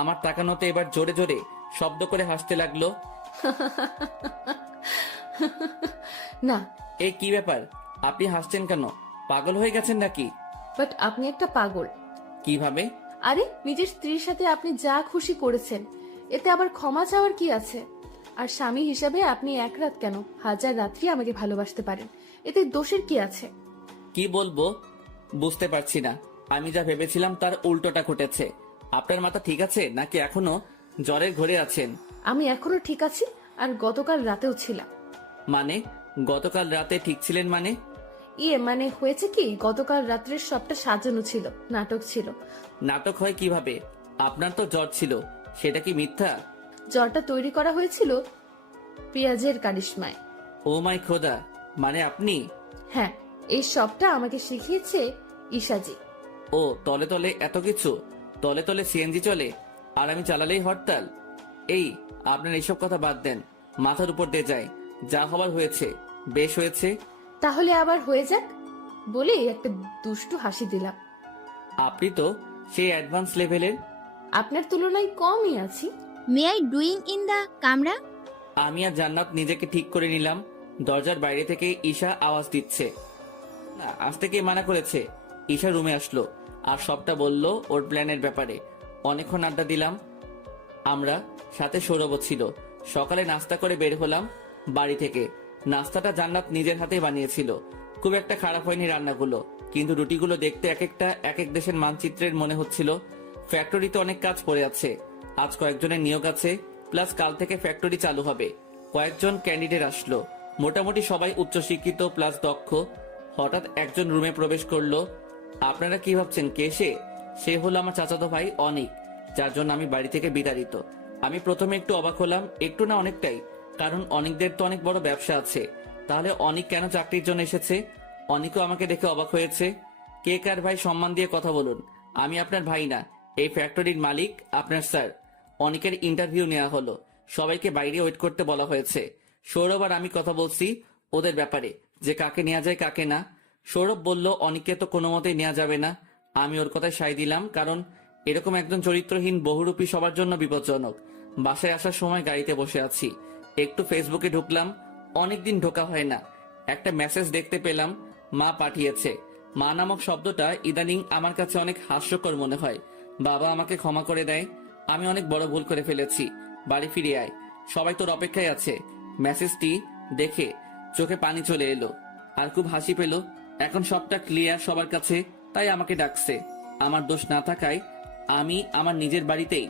আমার তাকানোতে এবার জোরে জোরে শব্দ করে হাসতে লাগলো। না। এই কি ব্যাপার, আপনি হাসছেন কেন? পাগল হয়ে গেছেন নাকি? বাট আপনি একটা পাগল। কিভাবে? আরে, নিজের স্ত্রীর সাথে আপনি যা খুশি করেছেন, এতে আবার ক্ষমা চাওয়ার কি আছে? আর স্বামী হিসাবে আপনি এক রাত কেন, হাজার রাত্রি আমাকে ভালোবাসতে পারেন, এতে দোষের কি আছে? কি বলবো বুঝতে পারছি না। আমি যা ভেবেছিলাম তার উল্টোটা ঘটেছে। আপনার মাথা ঠিক আছে নাকি এখনো জ্বরের ঘরে আছেন? আমি এখনো ঠিক আছি, আর গতকাল রাতেও ছিলাম। মানে গতকাল রাতে ঠিক ছিলেন মানে? মানে হয়েছে কি, গতকাল রাত্রের সবটা সাজানো ছিল, নাটক ছিল। নাটক হয় কিভাবে? আপনার তো জ্বর ছিল, সেটা কি মিথ্যা? জ্বরটা তৈরি করা হয়েছিল পেঁয়াজের কারিশমায়। ও মাই খোদা, মানে আপনি? হ্যাঁ, এই সবটা আমাকে শিখিয়েছে ঈশাজি। ও তলে তলে এত কিছু? তলে তলে সিএনজি চলে আর আমি চালালেই হরতাল? এই, আপনার এইসব কথা বাদ দেন, মাথার উপর দিয়ে যায়। যা হবার হয়েছে, বেশ হয়েছে। তাহলে আবার হয়ে যাক বলে একটা দুষ্টু হাসি দিলাম। আপনি তো সেই অ্যাডভান্স লেভেলের। আপনার তুলনায় কমই আছি। May I doing in the কামরা? আমি আর জান্নাত নিজেকে ঠিক করে নিলাম। দরজার বাইরে থেকে ঈশা আওয়াজ দিচ্ছে। না, আজ থেকে মানা করেছে। ঈশা রুমে আসলো আর সবটা বলল ওর প্ল্যানের ব্যাপারে। অনেকক্ষণ আড্ডা দিলাম আমরা, সাথে সৌরভ ছিল। সকালে নাস্তা করে বের হলাম বাড়ি থেকে। নাস্তাটা জান্নাত নিজের হাতে বানিয়েছিল। খুব একটা খারাপ হয়নি রান্নাগুলো, কিন্তু রুটিগুলো দেখতে এক একটা এক এক দেশের মানচিত্রের মনে হচ্ছিল। ফ্যাক্টরিতে অনেক কাজ পড়ে আছে। আজ কয়েকজনের নিয়োগ আছে, প্লাস কাল থেকে ফ্যাক্টরি চালু হবে। কয়েকজন ক্যান্ডিডেট আসলো, মোটামুটি সবাই উচ্চশিক্ষিত প্লাস দক্ষ। হঠাৎ একজন রুমে প্রবেশ করলো। আপনারা কি ভাবছেন কে সে? সে হলো আমার চাচাতো ভাই অনিক, যার জন্য আমি বাড়ি থেকে বিতাড়িত। আমি প্রথমে একটু অবাক হলাম, একটু না অনেকটাই, কারণ অনিকদের তো অনেক বড় ব্যবসা আছে। তাহলে অনিক কেন চাকরির জন্য এসেছে? অনিকও আমাকে দেখে অবাক হয়েছে। কে কার ভাই, সম্মান দিয়ে কথা বলুন। আমি আপনার ভাই না, এই ফ্যাক্টরির মালিক আপনার স্যার। অনিকের ইন্টারভিউ নেওয়া হলো, সবাইকে বাইরে ওয়েট করতে বলা হয়েছে। সৌরভ আর আমি কথা বলছি ওদের ব্যাপারে, যে কাকে নেওয়া যায় কাকে না। সৌরভ বলল অনিককে তো কোনো মতেই নেওয়া যাবে না। আমি ওর কথায় সায় দিলাম, কারণ এরকম একজন চরিত্রহীন বহুরূপী সবার জন্য বিপজ্জনক। বাসায় আসার সময় গাড়িতে বসে আছি, একটু ফেসবুকে ঢুকলাম। অনেকদিন ঢোকা হয় না। একটা মেসেজ দেখতে পেলাম, মা পাঠিয়েছে। মা নামক শব্দটা ইদানিং আমার কাছে অনেক হাস্যকর মনে হয়। বাবা আমাকে ক্ষমা করে দেয়, আমি অনেক বড় ভুল করে ফেলেছি, বাড়ি ফিরে আয়, সবাই তোর অপেক্ষায় আছে। মেসেজটি দেখে চোখে পানি চলে এলো আর খুব হাসি পেল। এখন সবটা ক্লিয়ার সবার কাছে, তাই আমাকে ডাকছে। আমার দোষ না থাকায় আমি আমার নিজের বাড়িতেই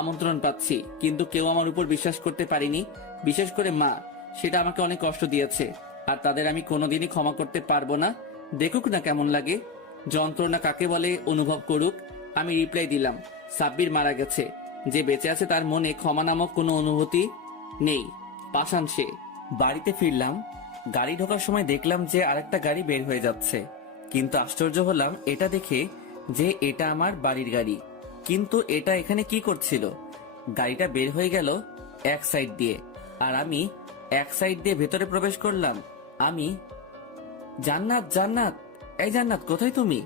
আমন্ত্রণ পাচ্ছি, কিন্তু কেউ আমার উপর বিশ্বাস করতে পারিনি, বিশেষ করে মা। সেটা আমাকে অনেক কষ্ট দিয়েছে, আর তাদের আমি কোনোদিনই ক্ষমা করতে পারবো না। দেখুক না কেমন লাগে, যন্ত্রণা কাকে বলে অনুভব করুক। আমি রিপ্লাই দিলাম, সাব্বির মারা গেছে, যে বেঁচে আছে তার মনে ক্ষমা নামক কোনো অনুভূতি নেই। পাষাণ সে। বাড়িতে ফিরলাম, গাড়ি ঢোকার সময় দেখলাম যে আরেকটা গাড়ি বের হয়ে যাচ্ছে, কিন্তু আশ্চর্য হলাম এটা দেখে যে এটা আমার বাড়ির গাড়ি। কিন্তু এটা এখানে কি করছিল? গাড়িটা বের হয়ে গেল এক সাইড দিয়ে, আর আমি এক সাইড দিয়ে ভেতরে প্রবেশ করলাম। আমি জান্নাত, জান্নাত, এই জান্নাত, কোথায় তুমি?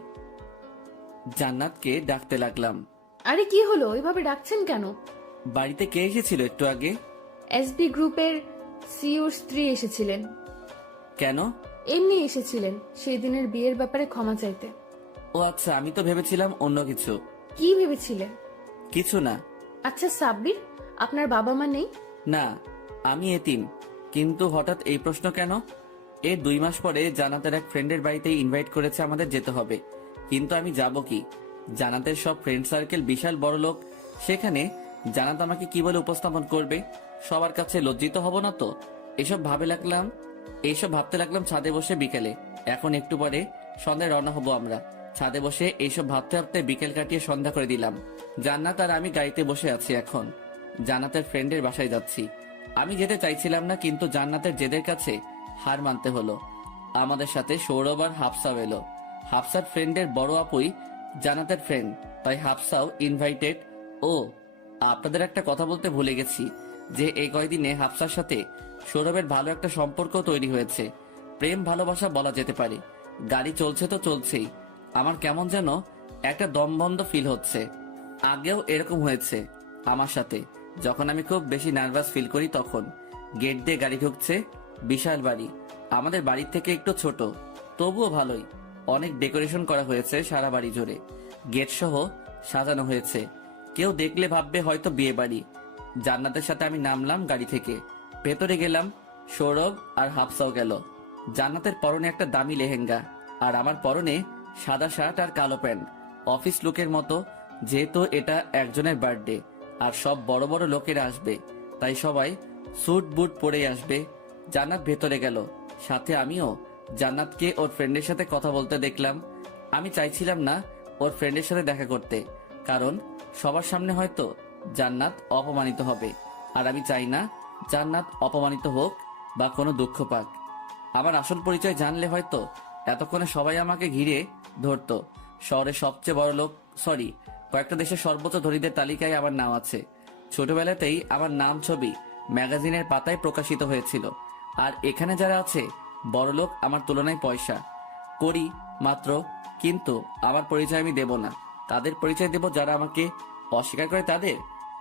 জান্নাতকে ডাকতে লাগলাম। আরে কি হলো, এভাবে ডাকছেন কেন? বাড়িতে কে এসেছিল একটু আগে? এসবি গ্রুপের সিইওর স্ত্রী এসেছিলেন। কেন? এমনি এসেছিলেন সেই দিনের বিয়ের ব্যাপারে ক্ষমা চাইতে। ও আচ্ছা, আমি তো ভেবেছিলাম অন্য কিছু। কি ভেবেছিলেন? কিছু না। আচ্ছা সাব্বির, আপনার বাবা মা নেই? না, আমি এতিম। কিন্তু হঠাৎ এই প্রশ্ন কেন? 2 মাস পরে জানাতের এক ফ্রেন্ডের বাড়িতে ইনভাইট করেছে, আমাদের যেতে হবে। কিন্তু আমি যাব কি? জানাতের সব ফ্রেন্ড সার্কেল বিশাল বড় লোক, সেখানে জানাত আমাকে কি বলে উপস্থাপন করবে? সবার কাছে লজ্জিত হব না তো? এইসব ভাবতে লাগলাম ছাদে বসে বিকেলে। এখন একটু পরে সন্ধ্যায় রওনা হব আমরা। ছাদে বসে এইসব ভাবতে ভাবতে বিকেল কাটিয়ে সন্ধ্যা করে দিলাম। জান্নাত আর আমি গাড়িতে বসে আছি, এখন জান্নাতের ফ্রেন্ডের বাসায় যাচ্ছি। আমি যেতে চাইছিলাম না, কিন্তু জান্নাতের জেদের কাছে হার মানতে হলো। আমাদের সাথে সৌরভ আর হাফসাও এলো। হাফসার ফ্রেন্ডের বড় আপুই জান্নাতের ফ্রেন্ড, তাই হাফসাও ইনভাইটেড। ও, আপনাদের একটা কথা বলতে ভুলে গেছি, যে এই কয়দিনে হাফসার সাথে সৌরভের ভালো একটা সম্পর্ক তৈরি হয়েছে। প্রেম ভালোবাসা বলা যেতে পারে। গাড়ি চলছে তো চলছেই, আমার কেমন যেন একটা দমবন্ধ ফিল হচ্ছে। আগেও এরকম হয়েছে আমার সাথে, যখন আমি খুব বেশি নার্ভাস ফিল করি তখন। গেট দিয়ে গাড়ি ঢুকছে, বিশাল বাড়ি। আমাদের বাড়ির থেকে একটু ছোট, তবুও ভালোই। অনেক ডেকোরেশন করা হয়েছে সারা বাড়ি জুড়ে, গেট সহ সাজানো হয়েছে। কেউ দেখলে ভাববে হয়তো বিয়ে বাড়ি। জান্নাতের সাথে আমি নামলাম গাড়ি থেকে, ভেতরে গেলাম। সৌরভ আর হাফসাও গেল। জান্নাতের পরনে একটা দামি লেহেঙ্গা, আর আমার পরনে সাদা শার্ট আর কালো প্যান্ট, অফিস লুকের মতো। যেহেতু এটা একজনের বার্থডে আর সব বড় বড় লোকেরা আসবে, তাই সবাই স্যুট বুট পরে আসবে। জান্নাত ভেতরে গেল, সাথে আমিও। জান্নাতকে ওর ফ্রেন্ডের সাথে কথা বলতে দেখলাম। আমি চাইছিলাম না ওর ফ্রেন্ডের সাথে দেখা করতে, কারণ সবার সামনে হয়তো জান্নাত অপমানিত হবে, আর আমি চাই না জান্নাত অপমানিত হোক বা কোনো দুঃখ পাক। আমার আসল পরিচয় জানলে হয়তো এতক্ষণে সবাই আমাকে ঘিরে ধরতো। শহরের সবচেয়ে বড় লোক, কয়েকটা দেশের সর্বোচ্চ ধনীদের তালিকায় আমার নাম আছে। ছোটবেলাতেই আমার নাম ছবি ম্যাগাজিনের পাতায় প্রকাশিত হয়েছিল। আর এখানে যারা আছে বড়লোক আমার তুলনায় পয়সা করি মাত্র, কিন্তু আমার পরিচয় আমি দেব না। তাদের পরিচয় দেব যারা আমাকে অস্বীকার করে তাদের।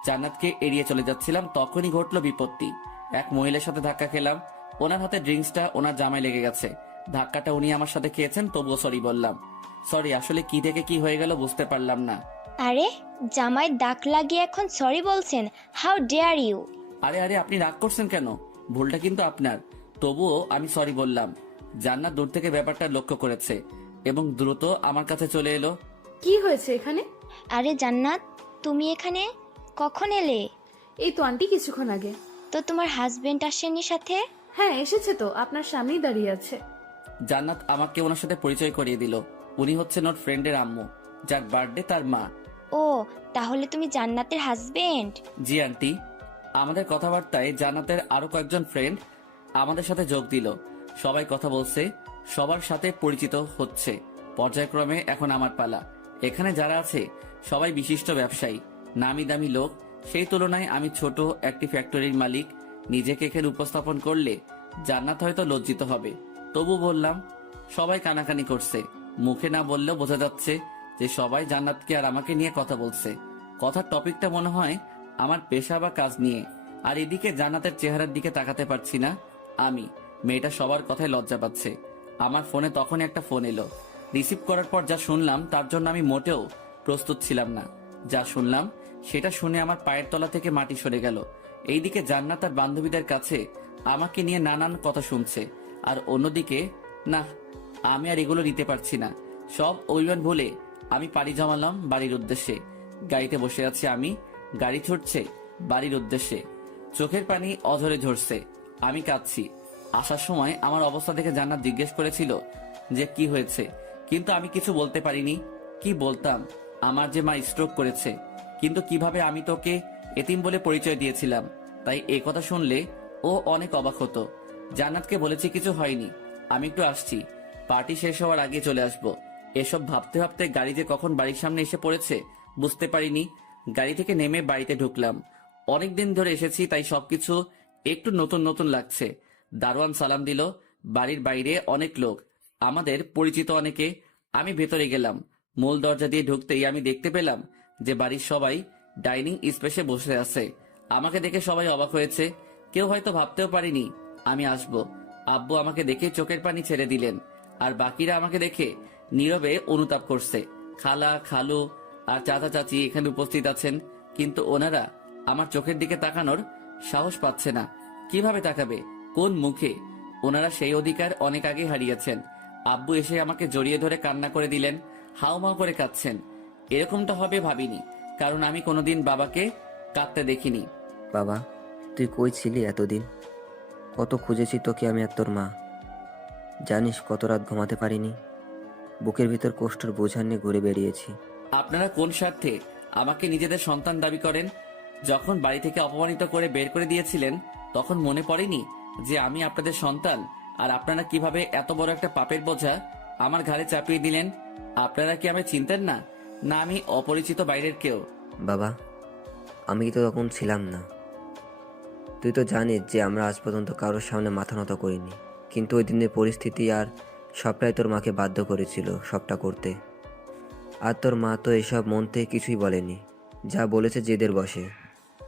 জান্নাতকে এড়িয়ে চলে যাচ্ছিলাম, তখনই ঘটলো বিপত্তি। এক মহিলার সাথে ধাক্কা খেলাম। ওনার হাতে ড্রিঙ্কসটা ওনার জামায় লেগে গেছে। ধাক্কাটা উনি আমার সাথে খেয়েছেন, তবুও সরি বললাম। সরি, আসলে কি থেকে কি হয়ে গেল বুঝতে পারলাম না। আরে জামায় দাগ লাগিয়ে এখন সরি বলছেন? How dare you! আরে আরে, আপনি রাগ করছেন কেন? ভুলটা কিন্তু আপনার। তবুও আমি সরি বললাম। জান্নাত দূর থেকে ব্যাপারটা লক্ষ্য করেছে এবং দ্রুত আমার কাছে চলে এলো। কি হয়েছে এখানে? আরে জান্নাত, তুমি এখানে কখন এলে? এই তো আন্টি, কিছুক্ষণ আগে। তো তোমার হাজবেন্ড আসেনি সাথে? হ্যাঁ এসেছে তো, আপনার সামনেই দাঁড়িয়ে আছে। জান্নাত আমাকে ওনার সাথে পরিচয় করিয়ে দিল। উনি হচ্ছেন ওর ফ্রেন্ডের আম্মু, যার বার্থডে তার মা। ও, তাহলে তুমি জান্নাতের হাজবেন্ড? জি আন্টি। আমাদের কথাবার্তায় জান্নাতের আরো কয়েকজন ফ্রেন্ড আমাদের সাথে যোগ দিল। সবাই কথা বলছে, সবার সাথে পরিচিত হচ্ছে। পর্যায়ক্রমে এখন আমার পালা। এখানে যারা আছে সবাই বিশিষ্ট ব্যবসায়ী, নামি দামি লোক। সেই তুলনায় আমি ছোট একটি ফ্যাক্টরির মালিক। নিজেকে এখানে উপস্থাপন করলে জান্নাত হয়তো লজ্জিত হবে, তবু বললাম। সবাই কানাকানি করছে, মুখে না বললেও বোঝা যাচ্ছে যে সবাই জান্নাতকে আর আমাকে নিয়ে কথা বলছে। কথার টপিকটা মনে হয় আমার পেশা বা কাজ নিয়ে। আর এদিকে জান্নাতের চেহারার দিকে তাকাতে পারছি না আমি। মেয়েটা সবার কথায় লজ্জা পাচ্ছে। আমার ফোনে তখন একটা ফোন এলো। রিসিভ করার পর যা শুনলাম তার জন্য আমি মোটেও প্রস্তুত ছিলাম না। যা শুনলাম সেটা শুনে আমার পায়ের তলা থেকে মাটি সরে গেল। এইদিকে জান্নাত আর বান্ধবীদের কাছে আমাকে নিয়ে নানান কথা শুনছে, আর অন্যদিকে না, আমি আর এগুলো নিতে পারছি না। সব অভিমান ভুলে আমি পাড়ি জমালাম বাড়ির উদ্দেশ্যে। গাড়িতে বসে আছি আমি, গাড়ি ছুটছে বাড়ির উদ্দেশ্যে। চোখের পানি অঝরে ঝরছে, আমি কাঁদছি। আসার সময় আমার অবস্থা দেখে জান্নাত জিজ্ঞেস করেছিল যে কি হয়েছে, কিন্তু আমি কিছু বলতে পারিনি। কি বলতাম? আমার যে মা স্ট্রোক করেছে, কিন্তু কিভাবে আমি তোকে এতিম বলে পরিচয় দিয়েছিলাম। তাই এই কথা শুনলে ও অনেক অবাক হতো। জান্নাতকে বলেছি কিছু হয়নি, আমি একটু আসছি, পার্টি শেষ হওয়ার আগে চলে আসব। এসব ভাবতে ভাবতে গাড়ি যে কখন বাড়ির সামনে এসে পড়েছে বুঝতে পারিনি। গাড়ি থেকে নেমে বাড়িতে ঢুকলাম। অনেকদিন ধরে এসেছি, তাই সবকিছু একটু নতুন নতুন লাগছে। দারোয়ান সালাম দিল। বাড়ির বাইরে অনেক লোক, আমাদের পরিচিত অনেকে। আমি ভেতরে গেলাম। মূল দরজা দিয়ে ঢুকতেই আমি দেখতে পেলাম যে বাড়ির সবাই ডাইনিং স্পেসে বসে আছে। আমাকে দেখে সবাই অবাক হয়েছে। কেউ হয়তো ভাবতেও পারিনি আমি আসব। আব্বু আমাকে দেখে চোখের পানি ছেড়ে দিলেন, আর বাকিরা আমাকে দেখে নীরবে অনুতাপ করছে। খালা, খালু আর চাচা চাচি এখানে উপস্থিত আছেন, কিন্তু ওনারা আমার চোখের দিকে তাকানোর সাহস পাচ্ছে না। কিভাবে তাকাবে, কোন মুখে? ওনারা সেই অধিকার অনেক আগে হারিয়েছেন। আব্বু এসে আমাকে জড়িয়ে ধরে কান্না করে দিলেন, হাউমাউ করে কাঁদছেন। এরকমটা হবে ভাবিনি, কারণ আমি কোনোদিন বাবাকে কাঁদতে দেখিনি। বাবা, তুই কই ছিলি এতদিন? কত খুঁজেছি তোকে আমি আর তোর মা। জানিস কত রাত ঘুমাতে পারিনি, বুকের ভিতর কষ্টের বোঝা নিয়ে ঘুরে বেরিয়েছি। আপনারা কোন স্বার্থে আমাকে নিজেদের সন্তান দাবি করেন? যখন বাড়ি থেকে অপমানিত করে বের করে দিয়েছিলেন তখন মনে পড়েনি যে আমি আপনাদের সন্তান? আর আপনারা কিভাবে এত বড় একটা পাপের বোঝা আমার ঘাড়ে চাপিয়ে দিলেন? আপনারা কি আমি চিনতেন না? না আমি অপরিচিত বাইরের কেউ? বাবা, আমি তো তখন ছিলাম না। তুই তো জানিস যে আমরা আজ পর্যন্ত কারোর সামনে মাথা নত করিনি, কিন্তু ওই দিনের পরিস্থিতি আর সবটাই তোর মাকে বাধ্য করেছিল সবটা করতে। আর তোর মা তো এসব মন থেকে কিছুই বলেনি, যা বলেছে জেদের বসে।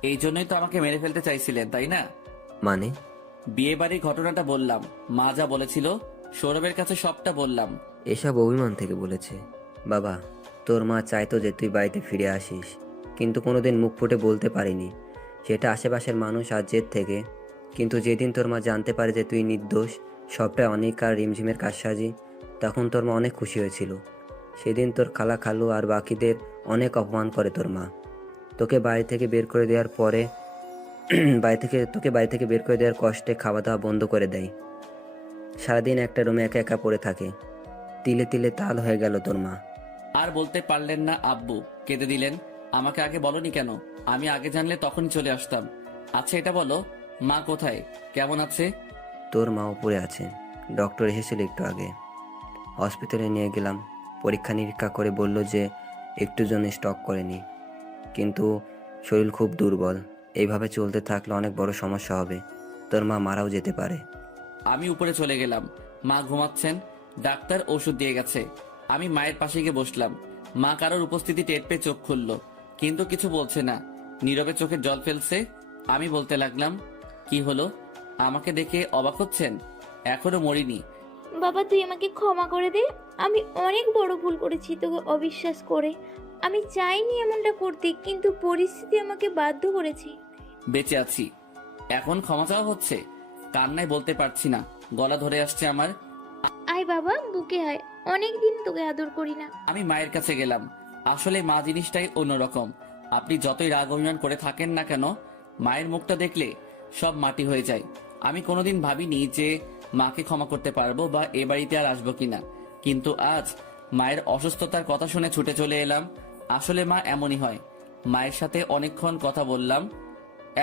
এই জন্যই তো আমাকে মেরে ফেলতে চাইছিলেন, তাই না? মানে? বিয়ে বাড়ির ঘটনাটা বললাম, মা যা বলেছিল সৌরভের কাছে সবটা বললাম। এসব অভিমান থেকে বলেছে। বাবা, তোর মা চাইতো যে তুই বাড়িতে ফিরে আসিস, কিন্তু কোনোদিন মুখ ফুটে বলতে পারিনি। সেটা আশেপাশের মানুষ আর জেদ থেকে। কিন্তু যেদিন তোর মা জানতে পারে যে তুই নির্দোষ, সবটাই অনেক আর রিমঝিমের কারসাজি, তখন তোর মা অনেক খুশি হয়েছিল। সেদিন তোর খালা, খালু আর বাকিদের অনেক অপমান করে তোর মা। তোকে বাড়ি থেকে বের করে দেওয়ার পরে তোকে বাড়ি থেকে বের করে দেওয়ার কষ্টে খাওয়া দাওয়া বন্ধ করে দেয়। সারাদিন একটা রুমে একা একা পড়ে থাকে। তিলে তিলে তাল হয়ে গেল তোর মা। আর বলতে পারলেন না আব্বু, কেঁদে দিলেন। আমাকে আগে বলনি কেন? আমি আগে জানলে তখনই চলে আসতাম। আচ্ছা এটা বলো, মা কোথায়, কেমন আছে? তোর মা উপরে আছে, ডক্টর এসেছিল একটু আগে। হসপিটালে নিয়ে গেলাম, পরীক্ষা নিরীক্ষা করে বলল যে একটু জন্য স্টক করেনি, কিন্তু শরীর খুব দুর্বল। এইভাবে চলতে থাকলে অনেক বড় সমস্যা হবে। তোর মা মারাও যেতে পারে। আমি উপরে চলে গেলাম। মা ঘুমাচ্ছেন, ডাক্তার ওষুধ দিয়ে গেছে। আমি মায়ের পাশে গিয়ে বসলাম। মা কারোর উপস্থিতি টের পেয়ে চোখ খুলল, কিন্তু কিছু বলছে না, নীরবে চোখের জল ফেলছে। আমি বলতে লাগলাম, কি হলো? আমাকে দেখে অবাক হচ্ছেন? এখনো মরিনি। বাবা তুই আমাকে ক্ষমা করে দে, আমি অনেক বড় ভুল করেছি তোকে অবিশ্বাস করে। আমি চাইনি এমনটা করতে, কিন্তু পরিস্থিতি আমাকে বাধ্য করেছে। বেঁচে আছি, এখন ক্ষমা চাওয়া হচ্ছে? কান্নায় বলতে পারছি না, গলা ধরে আসছে আমার। আয় বাবা বুকে আয়, অনেক দিন তোকে আদর করি না। আমি মায়ের কাছে গেলাম। আসলে মা জিনিসটাই অন্যরকম। আপনি যতই রাগ অভিমান করে থাকেন না কেন, মায়ের মুখটা দেখলে সব মাটি হয়ে যায়। আমি কোনোদিন ভাবিনি যে মাকে ক্ষমা করতে পারবো বা এ বাড়িতে আর আসবো কিনা, কিন্তু আজ মায়ের অসুস্থতার কথা শুনে ছুটে চলে এলাম। আসলে মা এমনই হয়। মায়ের সাথে অনেকক্ষণ কথা বললাম,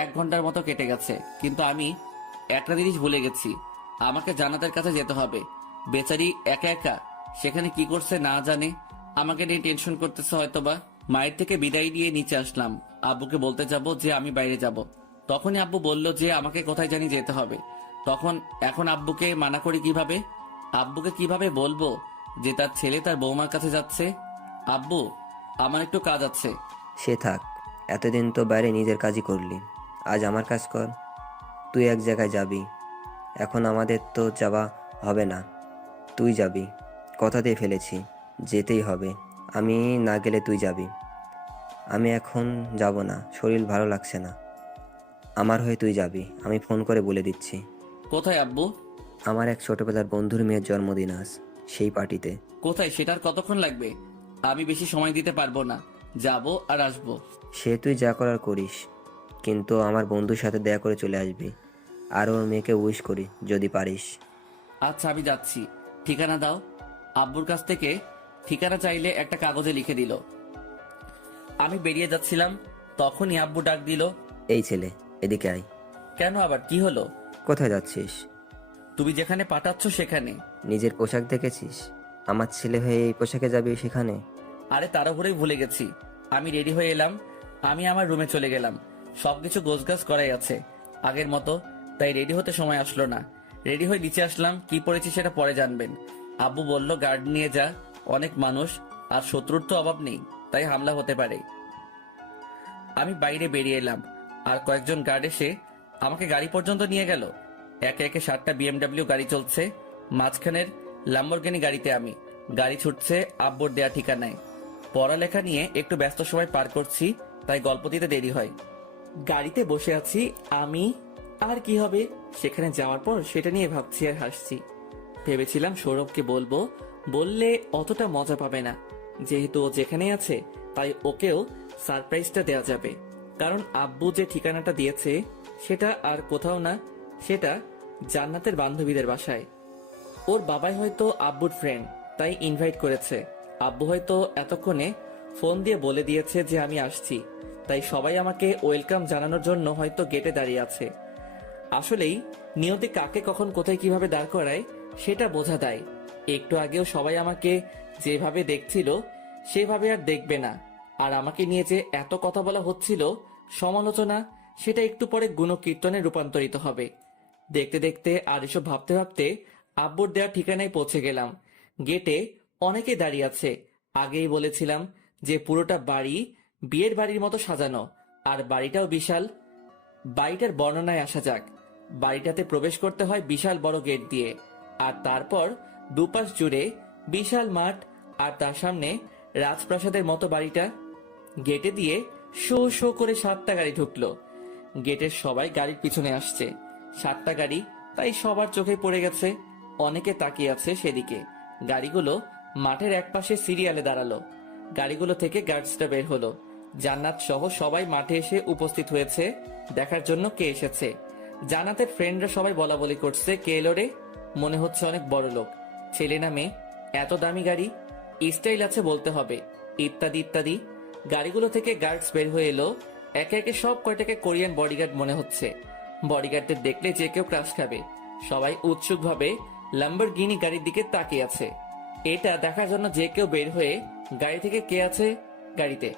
1 ঘন্টার মতো কেটে গেছে, কিন্তু আমি একটা জিনিস ভুলে গেছি। আমাকে জান্নাতের কাছে যেতে হবে। বেচারি একা একা সেখানে কি করছে না জানে, আমাকে নিয়ে টেনশন করতেছে হয়তোবা। মায়ের থেকে বিদায় নিয়ে নিচে আসলাম। আব্বুকে বলতে যাব যে আমি বাইরে যাব। তখনই আব্বু বলল যে আমাকে কোথায় জানি যেতে হবে। এখন আব্বুকে মানা করি কিভাবে? আব্বুকে কিভাবে বলবো যে তার ছেলে তার বৌমার কাছে যাচ্ছে? আব্বু, আমার একটু কাজ আছে। সে থাক, এতদিন তো বাইরে নিজের কাজই করলি, আজ আমার কাজ কর। তুই এক জায়গায় যাবি, এখন আমাদের তো যাওয়া হবে না, তুই যাবি। কথা দিয়ে ফেলেছি, যেতেই হবে। আমি না গেলে তুই যাবি। আমি এখন যাব না, শরীর ভালো লাগছে না। আমার হয়ে তুই যাবি, আমি ফোন করে বলে দিচ্ছি। কোথায় আব্বু? আমার এক ছোটবেলার বন্ধুর মেয়ের জন্মদিন আজ, সেই পার্টিতে। কোথায় সেটার কতক্ষণ লাগবে? আমি বেশি সময় দিতে পারবো না, যাব আর আসবো। সে তুই যা করার করিস, কিন্তু আমার বন্ধুর সাথে দেখা করে চলে আসবি। আর ওর মেয়েকে উইশ করি যদি পারিস। আচ্ছা আমি যাচ্ছি, ঠিকানা দাও। আব্বুর কাছ থেকে ঠিকানা চাইলে একটা কাগজে লিখে দিল। আমি বেরিয়ে যাচ্ছিলাম, তখনই আব্বু ডাক দিল, এই ছেলে, এদিকে আয়। কেন আবার কি হলো? কোথায় যাচ্ছিস? তুমি যেখানে পাঠাচ্ছ সেখানে। নিজের পোশাক দেখেছিস? আমার ছেলে হয়ে এই পোশাকে যাবি সেখানে? আরে তার উপরেই ভুলে গেছি। আমি রেডি হয়ে এলাম। আমি আমার রুমে চলে গেলাম। সবকিছু গোছগাছ করাই আছে আগের মতো, তাই রেডি হতে সময় আসলো না। রেডি হয়ে নিচে আসলাম, কি পড়েছি সেটা পরে জানবেন। আব্বু বলল গার্ড নিয়ে যা, অনেক মানুষ আর শত্রুর তো অভাব নেই, তাই হামলা হতে পারে। আমি বাইরে বেরিয়ে এলাম, আর কয়েকজন গার্ড এসে আমাকে গাড়ি পর্যন্ত নিয়ে গেল। একে একে 7টা BMW গাড়ি চলছে, মাঝখানের ল্যাম্বরগিনি গাড়িতে আমি। গাড়ি ছুটছে আব্বুর দেয়া ঠিকানায়। পড়ালেখা নিয়ে একটু ব্যস্ত সময় পার করছি, তাই গল্প দিতে দেরি হয়। গাড়িতে বসে আছি আমি, আর কি হবে সেখানে যাওয়ার পর সেটা নিয়ে ভাবছি আর হাসছি। ভেবেছিলাম সৌরভকে বলবো, বললে অতটা মজা পাবে না, যেহেতু ও যেখানে আছে তাই ওকেও সারপ্রাইজটা দেওয়া যাবে। কারণ আব্বু যে ঠিকানাটা দিয়েছে সেটা আর কোথাও না, সেটা জান্নাতের বান্ধবীদের বাসায়। ওর বাবাই হয়তো আব্বুর ফ্রেন্ড, তাই ইনভাইট করেছে। আব্বু হয়তো এতক্ষণে ফোন দিয়ে বলে দিয়েছে যে আমি আসছি, তাই সবাই আমাকে ওয়েলকাম জানানোর জন্য হয়তো গেটে দাঁড়িয়ে আছে। আসলেই নিয়তি কাকে কখন কোথায় কিভাবে দাঁড় করায় সেটা বোঝা দেয়। একটু আগেও সবাই আমাকে যেভাবে দেখছিল সেভাবে আর দেখবে না। আর আমাকে নিয়ে যে এত কথা বলা হচ্ছিল, সমালোচনা, সেটা একটু পরে গুণকীর্তনে রূপান্তরিত হবে। দেখতে দেখতে আর এসব ভাবতে ভাবতে আব্বুর দেওয়া ঠিকানায় পৌঁছে গেলাম। গেটে অনেকে দাঁড়িয়ে আছে। আগেই বলেছিলাম যে পুরোটা বাড়ি বিয়ের বাড়ির মতো সাজানো, আর বাড়িটাও বিশাল। বাড়িটার বর্ণনায় আসা যাক। বাড়িটাতে প্রবেশ করতে হয় বিশাল বড় গেট দিয়ে, আর তারপর দুপাশ জুড়ে বিশাল মাঠ, আর তার সামনে রাজপ্রাসাদের মতো বাড়িটা। গেটে দিয়ে শো শো করে 7টা গাড়ি ঢুকলো। গেটের সবাই গাড়ির পিছনে আসছে। 7টা গাড়ি, তাই সবার চোখে পড়ে গেছে। অনেকে তাকিয়ে আছে সেদিকে। গাড়িগুলো মাঠের একপাশে সিরিয়ালে দাঁড়ালো। গাড়িগুলো থেকে গার্ডসটা বের হলো। জান্নাত সহ সবাই মাঠে এসে উপস্থিত হয়েছে দেখার জন্য কে এসেছে। জান্নাতের ফ্রেন্ডরা সবাই বলা বলি করছে, কে এলো রে, মনে হচ্ছে অনেক বড় লোক, ছেলে না মেয়ে, এত দামি গাড়ি, স্টাইল আছে বলতে হবে, ইত্যাদি ইত্যাদি। গাড়িগুলো থেকে গার্ডস বের হয়ে এলো। একে একে সব কয়টাকে কোরিয়ান বডিগার্ড মনে হচ্ছে। বডিগার্ডদের দেখলে যে কেউ ক্রাশ খাবে। সবাই উৎসুকভাবে ল্যাম্বরগিনি গাড়ির দিকে তাকিয়ে আছে। এটা দেখার জন্য যে কেউ বের হয়ে গাড়ি থেকে কে আছে গাড়িতে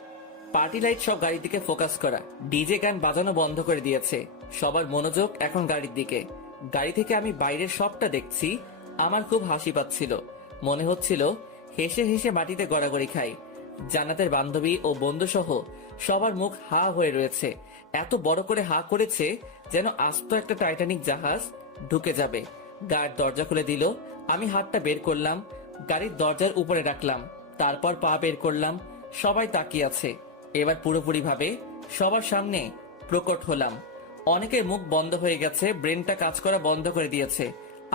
পার্টি লাইট সব গাড়ির দিকে ফোকাস করা, ডিজে গান বাজানো বন্ধ করে দিয়েছে। সবার মনোযোগ এখন গাড়ির দিকে। গাড়ি থেকে আমি বাইরের সবটা দেখছি। আমার খুব হাসি পাচ্ছিল, মনে হচ্ছিল হেসে হেসে মাটিতে গড়াগড়ি খাই। জান্নাতের বান্ধবী ও বন্ধু সহ সবার মুখ হা হয়ে রয়েছে। এত বড় করে হা করেছে যেন আস্ত একটা টাইটানিক জাহাজ ঢুকে যাবে। গাড়ির দরজা খুলে দিল। আমি হাতটা বের করলাম, গাড়ির দরজার উপরে রাখলাম, তারপর পা বের করলাম। সবাই তাকিয়ে আছে। এবার পুরোপুরি ভাবে সবার সামনে প্রকট হলাম। অনেকের মুখ বন্ধ হয়ে গেছে, ব্রেনটা কাজ করা বন্ধ করে দিয়েছে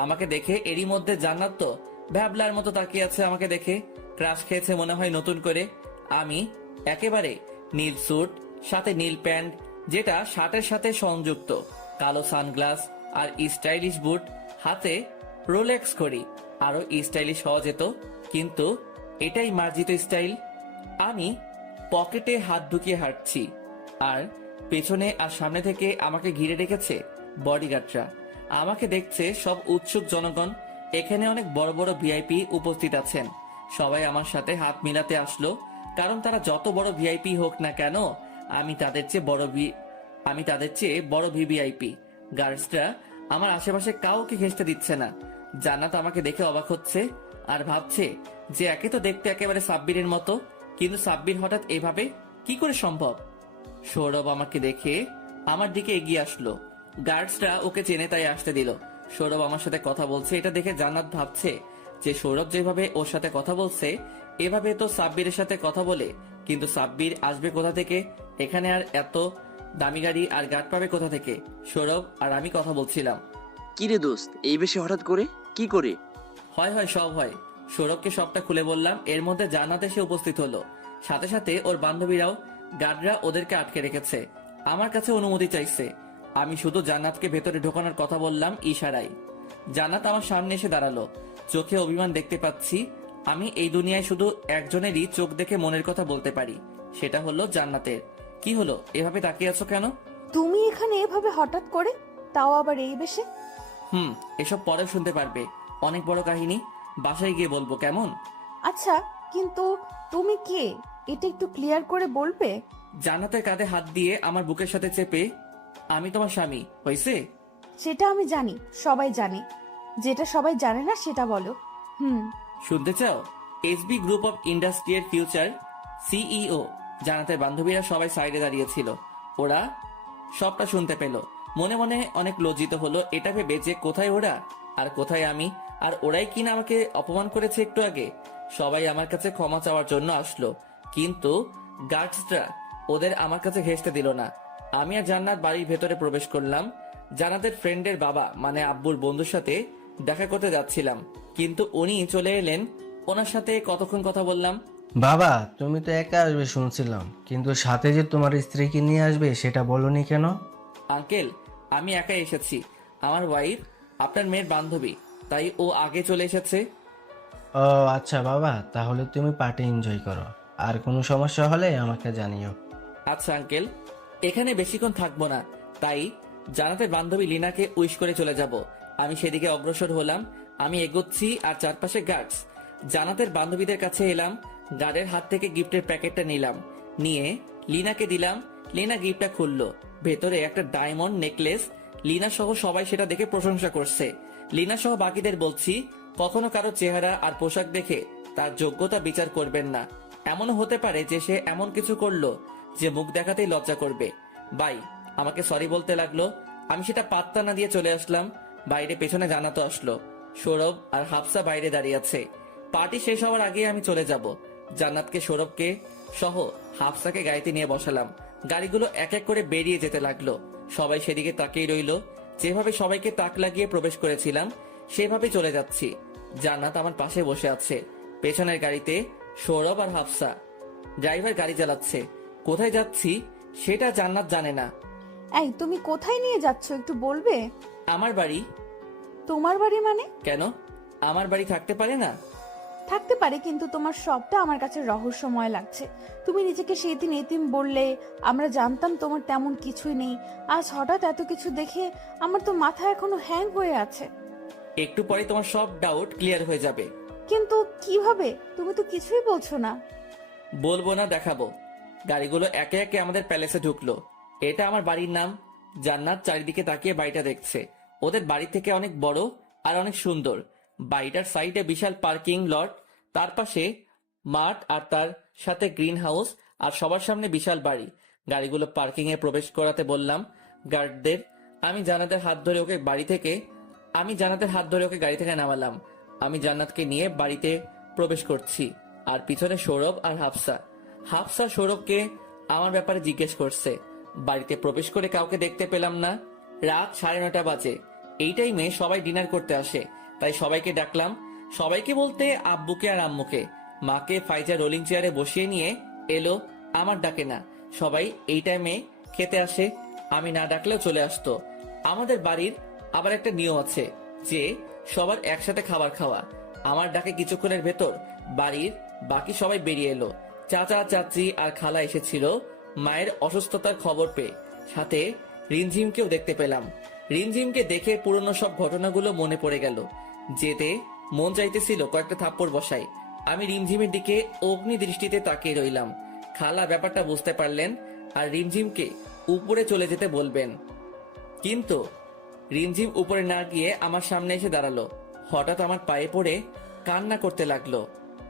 আমাকে দেখে। এরই মধ্যে জান্নাত তো ভ্যাবলার মতো তাকিয়ে আছে আমাকে দেখে। ক্রাশ খেয়েছে মনে হয় নতুন করে। আমি একেবারে নীল স্যুট, সাথে নীল প্যান্ট যেটা শার্টের সাথে সংযুক্ত, কালো সানগ্লাস আর স্টাইলিশ বুট, হাতে রোলেক্স করি। আরো স্টাইলিশ হওয়া যেত, কিন্তু এটাই মার্জিত স্টাইল। আমি পকেটে হাত ঢুকিয়ে হাঁটছি, আর পেছনে আর সামনে থেকে আমাকে ঘিরে রেখেছে বডিগার্ডরা। আমাকে দেখছে সব উৎসুক জনগণ। এখানে অনেক বড় বড় ভিআইপি উপস্থিত আছেন। সবাই আমার সাথে হাত মিলাতে আসলো, কারণ তারা যত বড় ভিআইপি হোক না কেন, আমি তাদের চেয়ে বড় ভিভিআইপি। গার্লসরা আমার আশেপাশে কাউকে ঘেঁষতে দিচ্ছে না। জান্নাত আমাকে দেখে অবাক হচ্ছে আর ভাবছে যে একে তো দেখতে একেবারে সাব্বিরের মতো, কিন্তু সাব্বির হঠাৎ এভাবে কি করে সম্ভব। সৌরভ আমাকে দেখে আমার দিকে এগিয়ে আসলো। গার্ডসরা ওকে চেনে তাই আসতে দিল। সৌরভ আমার সাথে কথা বলছে, এটা দেখে জান্নাত ভাবছে যে সৌরভ যেভাবে ওর সাথে কথা বলছে এভাবে তো সাব্বিরের সাথে কথা বলে, কিন্তু সাব্বির আসবে কোথা থেকে এখানে, আর এত দামি গাড়ি আর গার্ড পাবে কোথা থেকে। সৌরভ আর আমি কথা বলছিলাম। কি রে দোস্ত, এই বেশি হঠাৎ করে কি করে? হয় সব হয়। সৌরভকে সবটা খুলে বললাম। এর মধ্যে জান্নাত এসে উপস্থিত হলো, সাথে সাথে ওর বান্ধবীরাও। গার্ডরা ওদেরকে আটকে রেখেছে, আমার কাছে অনুমতি চাইছে। আমি শুধু জান্নাতকে ভেতরে ঢোকানোর কথা বললাম ইশারায়। জান্নাত আমার সামনে এসে দাঁড়ালো, চোখে অভিমান দেখতে পাচ্ছি। আমি এই দুনিয়ায় শুধু একজনেরই চোখ দেখে মনের কথা বলতে পারি, সেটা হলো জান্নাতের। কি হলো, এভাবে তাকিয়ে আছো কেন? তুমি এখানে এভাবে হঠাৎ করে, তাও আবার এই বেশে? এসব পরে শুনতে পারবে, অনেক বড় কাহিনী, বাসায় গিয়ে বলবো, কেমন? আচ্ছা, কিন্তু তুমি কে এটা একটু ক্লিয়ার করে বলবে? জান্নাতের কাঁধে হাত দিয়ে আমার বুকের সাথে চেপে, আমি তোমার স্বামী, হয়েছে? সেটা আমি জানি, সবাই জানে। যেটা সবাই জানে না সেটা বলো। শুনতে চাও? এসবি গ্রুপ অফ ইন্ডাস্ট্রি এর ফিউচার সিইও। জান্নাতের বান্ধবীরা সবাই সাইডে দাঁড়িয়েছিল। ওরা সবটা শুনতে পেল। মনে মনে অনেক লজ্জিত হলো এটা ভেবে যে কোথায় ওরা আর কোথায় আমি, আর ওরাই কিনা আমাকে অপমান করেছে একটু আগে। সবাই আমার কাছে ক্ষমা চাওয়ার জন্য আসলো, কিন্তু গার্ডসরা ওদের আমার কাছে ঘেঁষতে দিল না। আমি আর জান্নাত বাড়ির ভেতরে প্রবেশ করলাম। জান্নাতের ফ্রেন্ডের বাবা মানে আব্বুর বন্ধুর সাথে দেখা করতে যাচ্ছিলাম, কিন্তু উনি চলে এলেন। ওনার সাথে কতক্ষণ কথা বললাম। বাবা, তুমি তো একা আসবে শুনছিলাম, কিন্তু সাথে যে তোমার স্ত্রীকে নিয়ে আসবে সেটা বলনি কেন? আঙ্কেল, আমি একাই এসেছি। আমার ওয়াইফ আপনার মেয়ের বান্ধবী, তাই ও আগে চলে এসেছে। ও আচ্ছা বাবা, তাহলে তুমি পার্টি এনজয় করো, আর কোনো সমস্যা হলে আমাকে জানিও। আচ্ছা আঙ্কেল, এখানে বেশিক্ষণ থাকবো না, তাই জান্নাতের বান্ধবী লিনাকে উইশ করে চলে যাব। আমি সেদিকে অগ্রসর হলাম। আমি এগোচ্ছি আর চারপাশে গার্ডস। জান্নাতের বান্ধবীদের কাছে এলাম, গার্ডের হাত থেকে গিফটের প্যাকেটটা নিলাম, নিয়ে লিনাকে দিলাম। লিনা গিফটটা খুললো, ভেতরে একটা ডায়মন্ড নেকলেস। লিনা সহ সবাই সেটা দেখে প্রশংসা করছে। লিনা সহ বাকিদের বলছি, কখনো কারো চেহারা আর পোশাক দেখে তার যোগ্যতা বিচার করবেন না। এমনও হতে পারে যে সে এমন কিছু করলো যে মুখ দেখাতেই লজ্জা করবে। বাই আমাকে সরি বলতে লাগলো। আমি সেটা পাত্তা না দিয়ে চলে আসলাম। বাইরে পেছনে জানাতো আসলো। সৌরভ আর হাফসা বাইরে দাঁড়িয়ে আছে। পার্টি শেষ হওয়ার আগে আমি চলে যাব। জান্নাতকে, সৌরভকে সহ হাফসাকে গাড়িতে নিয়ে বসালাম। গাড়িগুলো এক এক করে বেরিয়ে যেতে লাগলো। সবাই সেদিকে তাকিয়ে রইলো। যেভাবে সবাইকে তাক লাগিয়ে প্রবেশ করেছিলাম সেভাবে চলে যাচ্ছি। জান্নাত আমার পাশে বসে আছে, পেছনের গাড়িতে সৌরভ আর হাফসা। ড্রাইভার গাড়ি চালাচ্ছে। কোথায় যাচ্ছি সেটা জান্নাত জানে না। এই, তুমি কোথায় নিয়ে যাচ্ছ একটু বলবে? আমার বাড়ি। তোমার বাড়ি মানে? কেন, আমার বাড়ি থাকতে পারে না? থাকতে পারে, কিন্তু তোমার সবটা আমার কাছে রহস্যময় লাগছে। তুমি নিজেকে সেই দিন এতিম বললে, আমরা জানতাম তোমার তেমন কিছুই নেই। আজ হঠাৎ এত কিছু দেখে আমার তো মাথা এখনো হ্যাং হয়ে আছে। একটু পরে তোমার সব ডাউট ক্লিয়ার হয়ে যাবে। কিন্তু কিভাবে? তুমি তো কিছুই বলছো না। বলবো না, দেখাবো। গাড়িগুলো একে একে আমাদের প্যালেসে ঢুকলো। এটা আমার বাড়ির নাম। জান্নাত চারিদিকে তাকিয়ে বাড়িটা দেখছে। ওদের বাড়ি থেকে অনেক বড় আর অনেক সুন্দর। বাড়িটার সাইডে বিশাল পার্কিং লট, তার পাশে মাঠ আর তার সাথে গ্রিন হাউস, আর সবার সামনে বিশাল বাড়ি। গাড়িগুলো পার্কিং এ প্রবেশ করাতে বললাম গার্ডদের। আমি জান্নাতের হাত ধরে ওকে গাড়ি থেকে নামালাম। আমি জান্নাতকে নিয়ে বাড়িতে প্রবেশ করছি, আর পিছনে সৌরভ আর হাফসা সৌরভকে আমার ব্যাপারে জিজ্ঞেস করছে। বাড়িতে প্রবেশ করে কাউকে দেখতে পেলাম না। রাত 9:30 বাজে। এই টাইমে সবাই ডিনার করতে আসে, তাই সবাইকে ডাকলাম। সবাইকে বলতে আব্বুকে আর আম্মুকে। মাকে ফাইজা রোলিং চেয়ারে বসিয়ে নিয়ে এলো, আমার ডাকে না। সবাই এই টাইমে খেতে আসে, আমি না ডাকলেও চলে আসতো। আমাদের বাড়ির আবার একটা নিয়ম আছে যে সবার একসাথে খাবার খাওয়া। আমার ডাকে কিছুক্ষণের ভেতর বাড়ির বাকি সবাই বেরিয়ে এলো। চাচা চাচি আর খালা এসেছিল মায়ের অসুস্থতার খবর পেয়ে। সাথে রিমঝিমকেও দেখতে পেলাম। রিমঝিমকে দেখে পুরনো সব ঘটনাগুলো মনে পড়ে গেল। যেতে মন চাইতেছিল কয়েকটা থাপ্পড় বসাই। আমি রিমঝিমের দিকে অগ্নি দৃষ্টিতে তাকিয়ে রইলাম। খালা ব্যাপারটা বুঝতে পারলেন আর রিমঝিমকে উপরে চলে যেতে বলবেন, কিন্তু রিমঝিম উপরে না গিয়ে আমার সামনে এসে দাঁড়ালো। হঠাৎ আমার পায়ে পড়ে কান্না করতে লাগলো।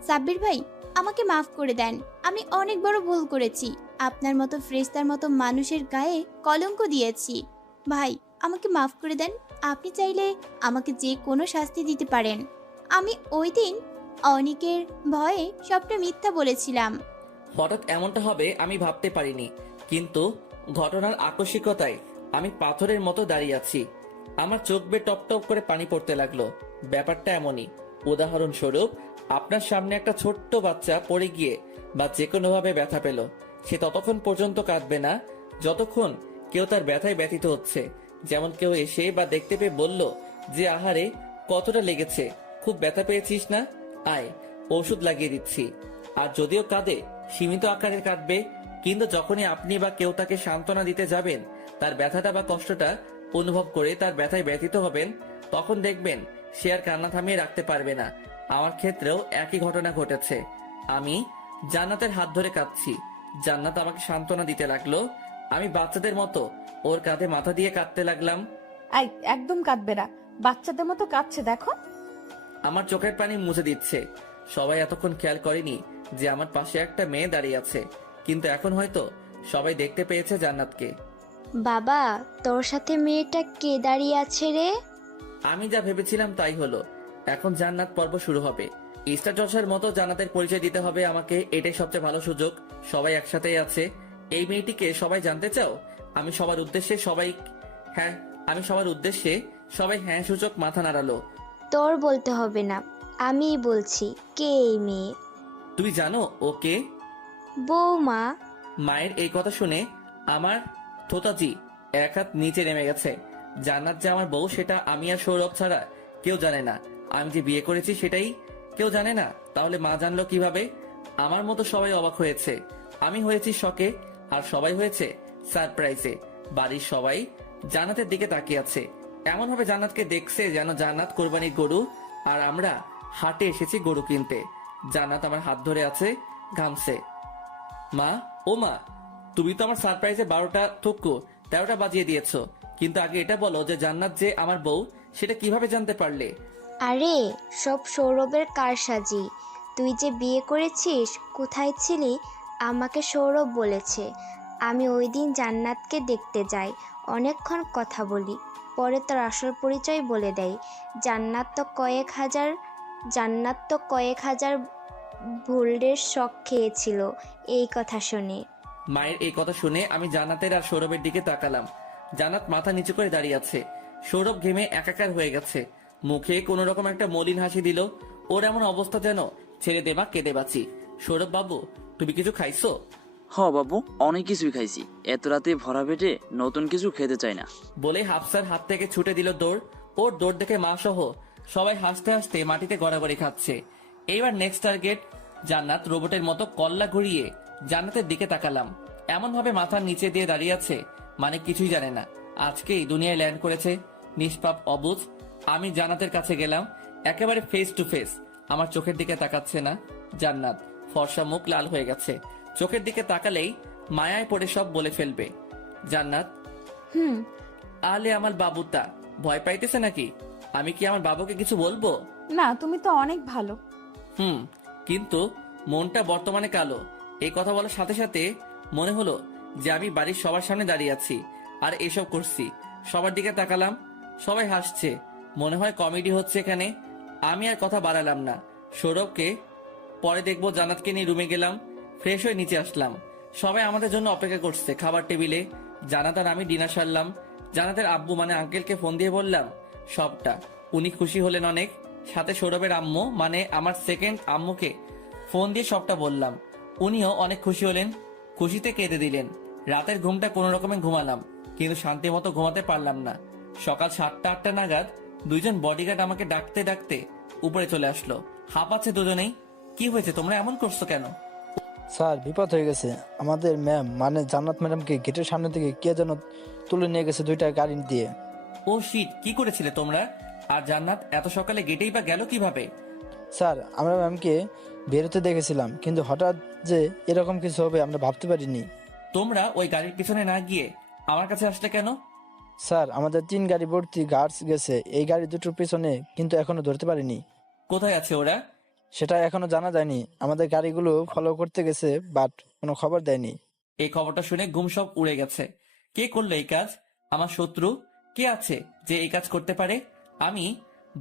সাব্বির ভাই, আমাকে মাফ করে দেন। আমি অনেক বড় ভুল করেছি। আপনার মতো ফ্রেস্তার মতো মানুষের গায়ে কলঙ্ক দিয়েছি। ভাই, আমাকে মাফ করে দেন। আপনি চাইলে আমাকে যে কোনো শাস্তি দিতে পারেন। আমি ওই দিন অনিকের ভয়ে সবটা মিথ্যা বলেছিলাম। হঠাৎ এমনটা হবে আমি ভাবতে পারিনি, কিন্তু ঘটনার আকস্মিকতায় আমি পাথরের মতো দাঁড়িয়ে আছি। আমার চোখ বেয়ে টপ টপ করে পানি পড়তে লাগলো। ব্যাপারটা এমনই, উদাহরণস্বরূপ আপনার সামনে একটা ছোট্ট বাচ্চা পড়ে গিয়ে বা যে কোনোভাবে ব্যথা পেল, সে ততক্ষণ পর্যন্ত কাঁদবে না যতক্ষণ কেউ তার ব্যথায় ব্যথিত হচ্ছে। যেমন কেউ এসে বা দেখতে পেয়ে বলল যে আহারে কতটা লেগেছে, খুব ব্যথা পেয়েছিস না, আয় ওষুধ লাগিয়ে দিচ্ছি। আর যদিও কাঁদে, সীমিত আকারের কাঁদবে, কিন্তু যখনই আপনি বা কেউ তাকে সান্ত্বনা দিতে যাবেন, তার ব্যথাটা বা কষ্টটা অনুভব করে তার ব্যথায় ব্যথিত হবেন, তখন দেখবেন সে আর কান্না থামিয়ে রাখতে পারবে না। আমার ক্ষেত্রেও একই ঘটনা ঘটেছে। আমি জান্নাতের হাত ধরে কাঁদছি, জান্নাত আমাকে সান্ত্বনা দিতে লাগলো। আমি বাচ্চাদের মতো ওর কাঁধে মাথা দিয়ে কাঁদতে লাগলাম। একদম কাঁদবে না, বাচ্চাদের মতো কাঁদছে দেখো। আমার চোখের পানি মুছে দিচ্ছে। সবাই এতক্ষণ খেয়াল করেনি যে আমার পাশে একটা মেয়ে দাঁড়িয়ে আছে, কিন্তু এখন হয়তো সবাই দেখতে পেয়েছে জান্নাতকে। বাবা, তোর সাথে মেয়েটা কে দাঁড়িয়ে আছে রে? আমি যা ভেবেছিলাম তাই হলো। এখন জান্নাত পর্ব শুরু হবে। স্টার জলসার মতো জান্নাতের পরিচয় দিতে হবে আমাকে, এটাই সবচেয়ে ভালো সুযোগ। সবাই একসাথেই আছে। এই মেয়েটিকে সবাই জানতে চাও? আমি সবার উদ্দেশ্যে সবাই হ্যাঁ সূচক মাথা নাড়ালো। তোর বলতে হবে না, আমিই বলছি। কে এই মেয়ে? তুমি জানো ও কে? বৌমা। মায়ের এই কথা শুনে আমার থোতাজি এক হাত নিচে নেমে গেছে। জান্নাত যে আমার বউ সেটা আমি আর সৌরভ ছাড়া কেউ জানে না। আমি যে বিয়ে করেছি সেটাই কেউ জানে না। তাহলে মা জানলো কিভাবে? আমার মতো সবাই অবাক হয়েছে। আমি হয়েছি শকে, আর সবাই হয়েছে সারপ্রাইজে। বাড়ির সবাই জান্নাতের দিকে তাকিয়ে আছে, এমন ভাবে জান্নাতকে দেখছে যেন জান্নাত কোরবানির গরু আর আমরা হাটে এসেছি গরু কিনতে। জান্নাত আমার হাত ধরে আছে, ঘামছে। মা, ও মা, তুমি তো আমার সারপ্রাইজে 12টা থুকু 13টা বাজিয়ে দিয়েছো, কিন্তু আগে এটা বলো যে জান্নাত যে আমার বউ সেটা কিভাবে জানতে পারলে? আরে সব সৌরভের কারসাজি। তুই যে বিয়ে করেছিস, কোথায় ছিলি? আমাকে সৌরভ বলেছে। আমি ওই দিন জান্নাতকে দেখতে যাই, অনেকক্ষণ কথা বলি, পরে তার আসল পরিচয় বলে দেয়। জান্নাত তো কয়েক হাজার ভোল্টের শক খেয়েছিল এই কথা শুনে। মায়ের এই কথা শুনে আমি জান্নাতের আর সৌরভের দিকে তাকালাম। জান্নাত মাথা নিচু করে দাঁড়িয়ে আছে। সৌরভ ঘেমে একাকার হয়ে গেছে, মুখে কোন রকম একটা মলিন হাসি দিল। ওর এমন অবস্থা যেন ছেড়ে দেবা কেঁদে বাঁচি। সৌরভ বাবু, তুমি কিছু খাইছো? বাবু, অনেক কিছুই খাইছি। এত রাতে ভরা পেটে নতুন কিছু খেতে চাই না বলে হাফসার হাত থেকে ছুটে দিল দৌড়। ওর দৌড় দেখে মা সহ সবাই হাসতে হাসতে মাটিতে গড়াগড়ি খাচ্ছে। এইবার নেক্সট টার্গেট জান্নাত। রোবটের মতো কল্লা ঘুরিয়ে জান্নাতের দিকে তাকালাম। এমন ভাবে মাথার নিচে দিয়ে দাঁড়িয়ে আছে মানে কিছুই জানে না, আজকেই দুনিয়ায় ল্যান্ড করেছে। নিষ্পাপ অবুঝ। আমি জান্নাতের কাছে গেলাম, একেবারে ফেস টু ফেস। আমার চোখের দিকে তাকাচ্ছে না। জান্নাত ফর্সা মুখ লাল হয়ে গেছে, চোখের দিকে তাকালেই মায়ায় পড়ে সব বলে ফেলবে। জান্নাত, হুম। আলে আমার বাবুটা ভয় পাইতেছে নাকি? আমি কি আমার বাবুকে কিছু বলবো? না, তুমি তো অনেক ভালো। কিন্তু মনটা বর্তমানে কালো। এই কথা বলার সাথে সাথে মনে হলো যে আমি বাড়ির সবার সামনে দাঁড়িয়ে আছি আর এসব করছি। সবার দিকে তাকালাম, সবাই হাসছে, মনে হয় কমেডি হচ্ছে এখানে। আমি আর কথা বাড়ালাম না। সৌরভকে পরে দেখবো। জান্নাতকে নিয়ে রুমে গেলাম, ফ্রেশ হয়ে নিচে আসলাম। সবাই আমাদের জন্য অপেক্ষা করছে খাবার টেবিলে। জান্নাত আর আমি ডিনার সারলাম। জান্নাতের আব্বু মানে আঙ্কেলকে ফোন দিয়ে বললাম সবটা। উনি খুশি হলেন অনেক। সাথে সৌরভের আম্মু মানে আমার সেকেন্ড আম্মুকে ফোন দিয়ে সবটা বললাম। উনিও অনেক খুশি হলেন, খুশিতে কেঁদে দিলেন। রাতের ঘুমটা কোনো রকমে ঘুমালাম, কিন্তু শান্তি মতো ঘুমাতে পারলাম না। সকাল 7টা-8টা নাগাদ দুইজন বডিগার্ড আমাকে ডাকতে ডাকতে উপরে চলে আসলো। হাঁপাচ্ছে দুজনেই। কি হয়েছে, তোমরা এমন করছো কেন? স্যার, বিপদ হয়ে গেছে। আমাদের ম্যাম মানে জান্নাত ম্যাডামকে গেটের সামনে থেকে কে যেন তুলে নিয়ে গেছে 2টা গাড়ি দিয়ে। ও শিট, কি করেছিলে তোমরা? আর জান্নাত এত সকালে গেটেই বা গেল কিভাবে? স্যার, আমরা ম্যামকে বেরোতে দেখেছিলাম, কিন্তু হঠাৎ যে এরকম কিছু হবে আমরা ভাবতে পারিনি। তোমরা ওই গাড়ির পিছনে না গিয়ে আমার কাছে আসলে কেন? স্যার, আমাদের 3 গাড়ি ভর্তি গার্ডস গেছে এই গাড়ি দুটোর পিছনে, কিন্তু এখনো ধরতে পারিনি। কোথায় আছে ওরা? সেটা এখনো জানা যায়নি। আমাদের গাড়িগুলো ফলো করতে গেছে, বাট কোনো খবর দেয়নি। এই খবরটা শুনে ঘুম সব উড়ে গেছে। কে করলো এই কাজ? আমার শত্রু কে আছে যে এই কাজ করতে পারে? আমি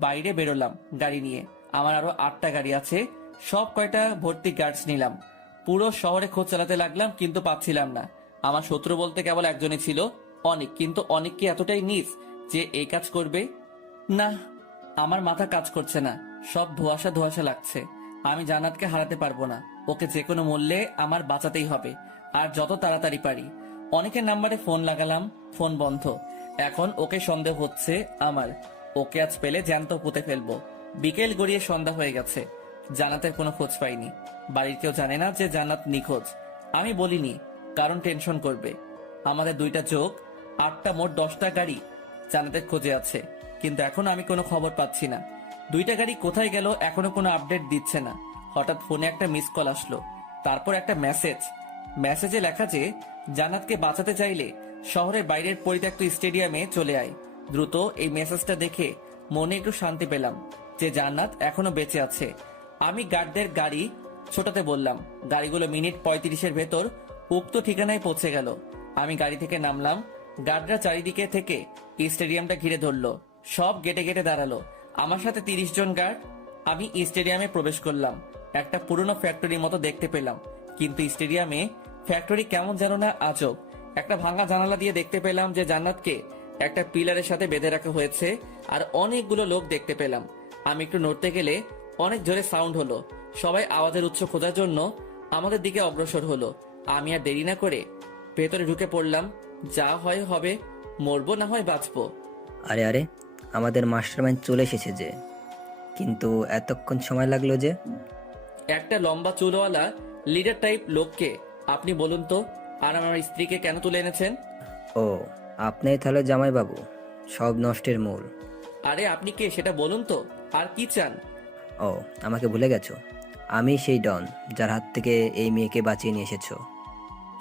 বাইরে বেরোলাম গাড়ি নিয়ে। আমার আরো 8টা গাড়ি আছে, সব কয়টা ভর্তি গার্ডস নিলাম। পুরো শহরে খোঁজ চালাতে লাগলাম, কিন্তু পাচ্ছিলাম না। আমার শত্রু বলতে কেবল একজনই ছিল, অনেক। কিন্তু অনেক কি এতটাই নিচ যে এই কাজ করবে? না, আমার মাথা কাজ করছে না, সব ধোঁয়াশা ধোঁয়াশা লাগছে। আমি জান্নাতকে হারাতে পারবো না। ওকে যে কোনো মূল্যে আমার বাঁচাতেই হবে, আর যত তাড়াতাড়ি পারি। অনেকের নাম্বারে ফোন লাগালাম, ফোন বন্ধ। এখন ওকে সন্দেহ হচ্ছে আমার। ওকে আজ পেলে জ্যান্ত পুঁতে ফেলবো। বিকেল গড়িয়ে সন্ধ্যা হয়ে গেছে, জান্নাতের কোনো খোঁজ পাইনি। বাড়ির কেউ জানে না যে জান্নাত নিখোঁজ। আমি বলিনি, কারণ টেনশন করবে। আমাদের 2টা চোখ, 8টা মোট 10টা গাড়ি জান্নাতের খোঁজে আছে, কিন্তু এখনো আমি কোনো খবর পাচ্ছি না। 2টা গাড়ি কোথায় গেল এখনো কোনো আপডেট দিচ্ছে না। হঠাৎ ফোনে একটা মিস কল আসলো, তারপর একটা মেসেজে লেখা যে জান্নাতকে বাঁচাতে চাইলে শহরের বাইরের পরিত্যক্ত স্টেডিয়ামে চলে আয় দ্রুত। এই মেসেজটা দেখে মনে একটু শান্তি পেলাম যে জান্নাত এখনো বেঁচে আছে। আমি গার্ডদের গাড়ি ছোটাতে বললাম। গাড়িগুলো মিনিট 35-এর ভেতর উক্ত ঠিকানায় পৌঁছে গেল। আমি গাড়ি থেকে নামলাম। গার্ডরা চারিদিকে থেকে স্টেডিয়ামটা ঘিরে ধরলো, সব গেটে গেটে দাঁড়ালো। আমার সাথে 30 জন গার্ড। আমি স্টেডিয়ামে প্রবেশ করলাম। একটা পুরনো ফ্যাক্টরির মতো দেখতে পেলাম, কিন্তু স্টেডিয়ামে ফ্যাক্টরি কেমন যেন না আজব। একটা ভাঙা জানালা দিয়ে দেখতে পেলাম যে জান্নাতকে একটা পিলারের সাথে বেঁধে রাখা হয়েছে, আর অনেকগুলো লোক দেখতে পেলাম। আমি একটু নড়তে গেলে অনেক জোরে সাউন্ড হলো। সবাই আওয়াজের উৎস খোঁজার জন্য আমাদের দিকে অগ্রসর হলো। আমি আর দেরি না করে ভেতরে ঢুকে পড়লাম। যা হয় হবে, মরবো না হয় বাঁচবো। আরে আরে, আমাদের মাস্টারমাইন্ড চলে এসেছে যে, কিন্তু এতক্ষণ সময় লাগলো যে? একটা লম্বা চুলওয়ালা লিডার টাইপ লোককে। আপনি বলুন তো, আর আমার স্ত্রীকে কেন তুলে এনেছেন? ও, আপনিই তাহলে জামাইবাবু, সব নষ্টের মূল। আরে আপনি কে সেটা বলুন তো, আর কি চান? ও, আমাকে ভুলে গেছো? আমি সেই ডন যার হাত থেকে এই মেয়েকে বাঁচিয়ে নিয়ে এসেছো।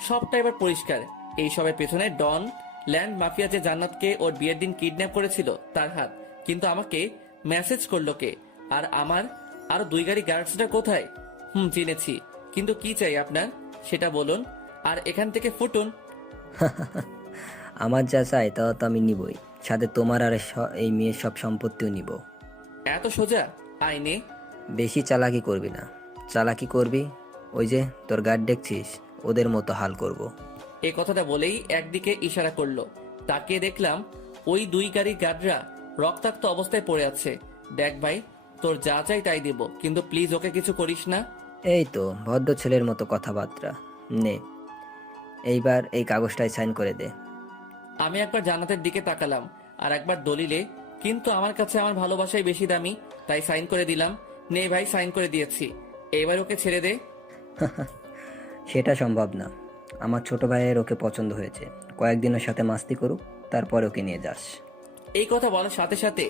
সবটা এবার পরিষ্কার। এই সবের পেছনে ডন ল্যান্ড মাফিয়া যে জান্নাতকে ওর বিয়ের দিন কিডন্যাপ করেছিল তার হাত। কিন্তু আমাকে মেসেজ করলো কে? আর আমার আরো 2 গাড়ি গার্ডসটা কোথায়? চিনেছি, কিন্তু কি চাই আপনার সেটা বলুন, আর এখান থেকে ফুটুন। আমার যা চাই তা তো আমি নিবই, সাথে তোমার আর এই মেয়ের সব সম্পত্তিও নিব। এত সোজা? আইনে বেশি চালাকি করবি না। চালাকি করবি, ওই যে তোর গার্ড দেখছিস, ওদের মতো হাল করব। এই কথাটা বলেই একদিকে ইশারা করলো। তাকিয়ে দেখলাম ওই 2 গাড়ির গার্ডরা রক্তাক্ত অবস্থায় পড়ে আছে। দেখ ভাই, তোর যা চাই তাই দেব, কিন্তু প্লিজ ওকে কিছু করিস না। এই তো ভদ্র ছেলের মতো কথাবার্তা। নে, এইবার এই কাগজটায় সাইন করে দে। আমি একবার জান্নাতের দিকে তাকালাম, আর একবার দলিলে, কিন্তু আমার কাছে আমার ভালোবাসাই বেশি দামি, তাই সাইন করে দিলাম। নে ভাই, সাইন করে দিয়েছি, এবার ওকে ছেড়ে দে। সেটা সম্ভব না। আমার ছোট ভাইয়ের ওকে পছন্দ হয়েছে, কয়েকদিন ওর সাথে মাস্তি করুক, তারপর ওকে নিয়ে যাস। এই কথা বলার সাথে সাথে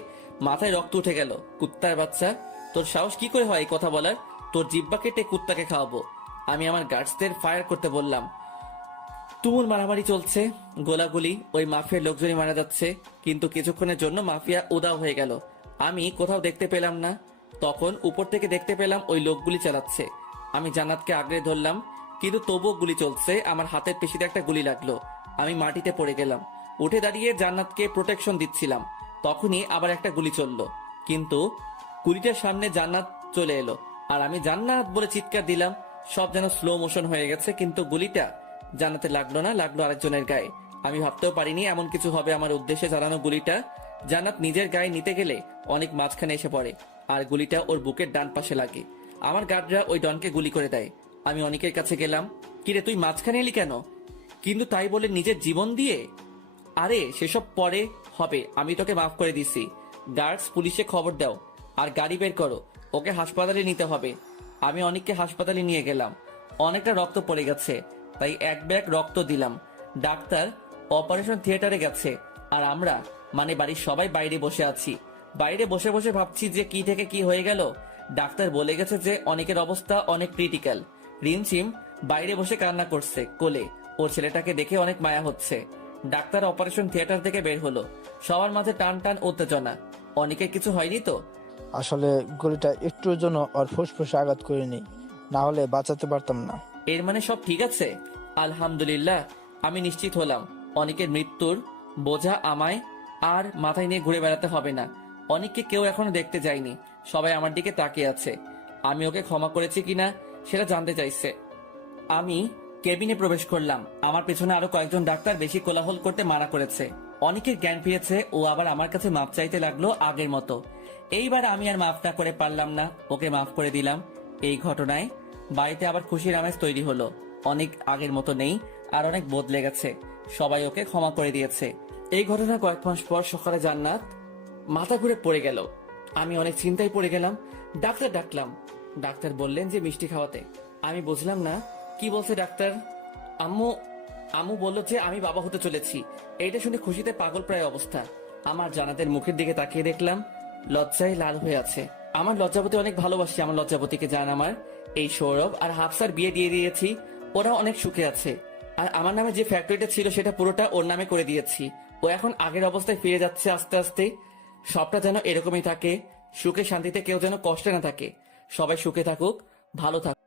মাথায় রক্ত উঠে গেল। কুত্তার বাচ্চা, তোর সাহস কি করে হয় এই কথা বলার? তোর জিব্বা কেটে কুত্তাকে খাওয়াবো। আমি আমার গার্ডসদের ফায়ার করতে বললাম। তুমুল মারামারি চলছে, গোলাগুলি, ওই মাফিয়ার লোকজনই মারা যাচ্ছে। কিন্তু কিছুক্ষণের জন্য মাফিয়া উদাও হয়ে গেল, আমি কোথাও দেখতে পেলাম না। তখন উপর থেকে দেখতে পেলাম ওই লোকগুলি চালাচ্ছে। আমি জান্নাতকে আগলে ধরলাম, কিন্তু তবুও গুলি চলছে। আমার হাতের পেশিতে একটা গুলি লাগলো, আমি মাটিতে পড়ে গেলাম। উঠে দাঁড়িয়ে জান্নাতকে প্রোটেকশন দিচ্ছিলাম, তখনই আবার একটা গুলি চললো। কিন্তু গুলিটার সামনে জান্নাত চলে এলো, আর আমি জান্নাত বলে চিৎকার দিলাম। সব যেন স্লো মোশন হয়ে গেছে, কিন্তু গুলিটা জান্নাতে লাগলো না, লাগলো আরেকজনের গায়ে। আমি ভাবতেও পারিনি এমন কিছু হবে। আমার উদ্দেশ্যে চালানো গুলিটা জান্নাত নিজের গায়ে নিতে গেলে অনেক মাঝখানে এসে পড়ে, আর গুলিটা ওর বুকের ডান পাশে লাগে। আমার গার্ডরা ওই ডনকে গুলি করে দেয়। আমি অনেকের কাছে গেলাম, কিরে তুই মাঝখানে এলি কেন? কিন্তু তাই বলে নিজের জীবন দিয়ে? আরে সেসব পরে হবে, আমি তোকে মাফ করে দিছি। গার্ডস, পুলিশে খবর দাও আর গাড়ি বের করো, ওকে হাসপাতালে নিতে হবে। আমি অনেককে হাসপাতালে নিয়ে গেলাম, অনেকটা রক্ত পড়ে গেছে, তাই এক ব্যাগ রক্ত দিলাম। ডাক্তার অপারেশন থিয়েটারে গেছে, আর আমরা মানে বাড়ির সবাই বাইরে বসে আছি। বাইরে বসে বসে ভাবছি যে কি থেকে কি হয়ে গেল। ডাক্তার বলে গেছে যে অনেকের অবস্থা অনেক ক্রিটিক্যাল। রিমঝিম বাইরে বসে কান্না করছে, কোলে ওর ছেলেটাকে দেখে অনেক মায়া হচ্ছে। ডাক্তার অপারেশন থিয়েটার থেকে বের হলো, সবার মাঝে টান টান উত্তেজনা। অনেকের কিছু হয়নি তো? আসলে গুলিটা একটুর জন্য ওর ফুসফুসে আঘাত করিনি, না হলে বাঁচাতে পারতাম না। এর মানে সব ঠিক আছে? আলহামদুলিল্লাহ, আমি নিশ্চিত হলাম অনেকের মৃত্যুর বোঝা আমায় আর মাথায় নিয়ে ঘুরে বেড়াতে হবে না। অনেককে কেউ এখনো দেখতে যায়নি, সবাই আমার দিকে তাকিয়ে আছে। আমি ওকে ক্ষমা করেছি কিনা সেটা জানতে চাইছে। আমি কেবিনে প্রবেশ করলাম, আমার পেছনে আরো কয়েকজন ডাক্তার বেশি কোলাহল করতে মানা করেছে। অনেকের জ্ঞান ফিরেছে, ও আবার আমার কাছে মাপ চাইতে লাগলো আগের মতো। এইবার আমি আর মাফ না করে পারলাম না, ওকে মাফ করে দিলাম। এই ঘটনায় বাড়িতে আবার খুশির আমেজ তৈরি হলো। অনেক আগের মতো নেই, আর অনেক বদলে গেছে, সবাই ওকে ক্ষমা করে দিয়েছে। এই ঘটনা কয়েক মাস পর সকালে জান্নাত মাথা ঘুরে পড়ে গেল। আমি অনেক চিন্তায় পড়ে গেলাম, ডাক্তার ডাকলাম। ডাক্তার বললেন যে মিষ্টি খাওয়াতে। আমি বুঝলাম না কি বলছে ডাক্তার। আম্মু বলল যে আমি বাবা হতে চলেছি। এইটা শুনে খুশিতে পাগল প্রায় অবস্থা। আমার জান্নাতের মুখের দিকে তাকিয়ে দেখলাম লজ্জায় লাল হয়ে আছে। আমার লজ্জাবতী অনেক ভালোবাসি, আমার লজ্জাবতীকে জান আমার। এই সৌরভ আর হাফসার বিয়ে দিয়ে দিয়েছি, ওরা অনেক সুখে আছে। আর আমার নামে যে ফ্যাক্টরিটা ছিল সেটা পুরোটা ওর নামে করে দিয়েছি। ও এখন আগের অবস্থায় ফিরে যাচ্ছে আস্তে আস্তে। সবটা যেন এরকমই থাকে, সুখে শান্তিতে, কেউ যেন কষ্টে না থাকে। সবাই সুখে থাকুক, ভালো থাকুক।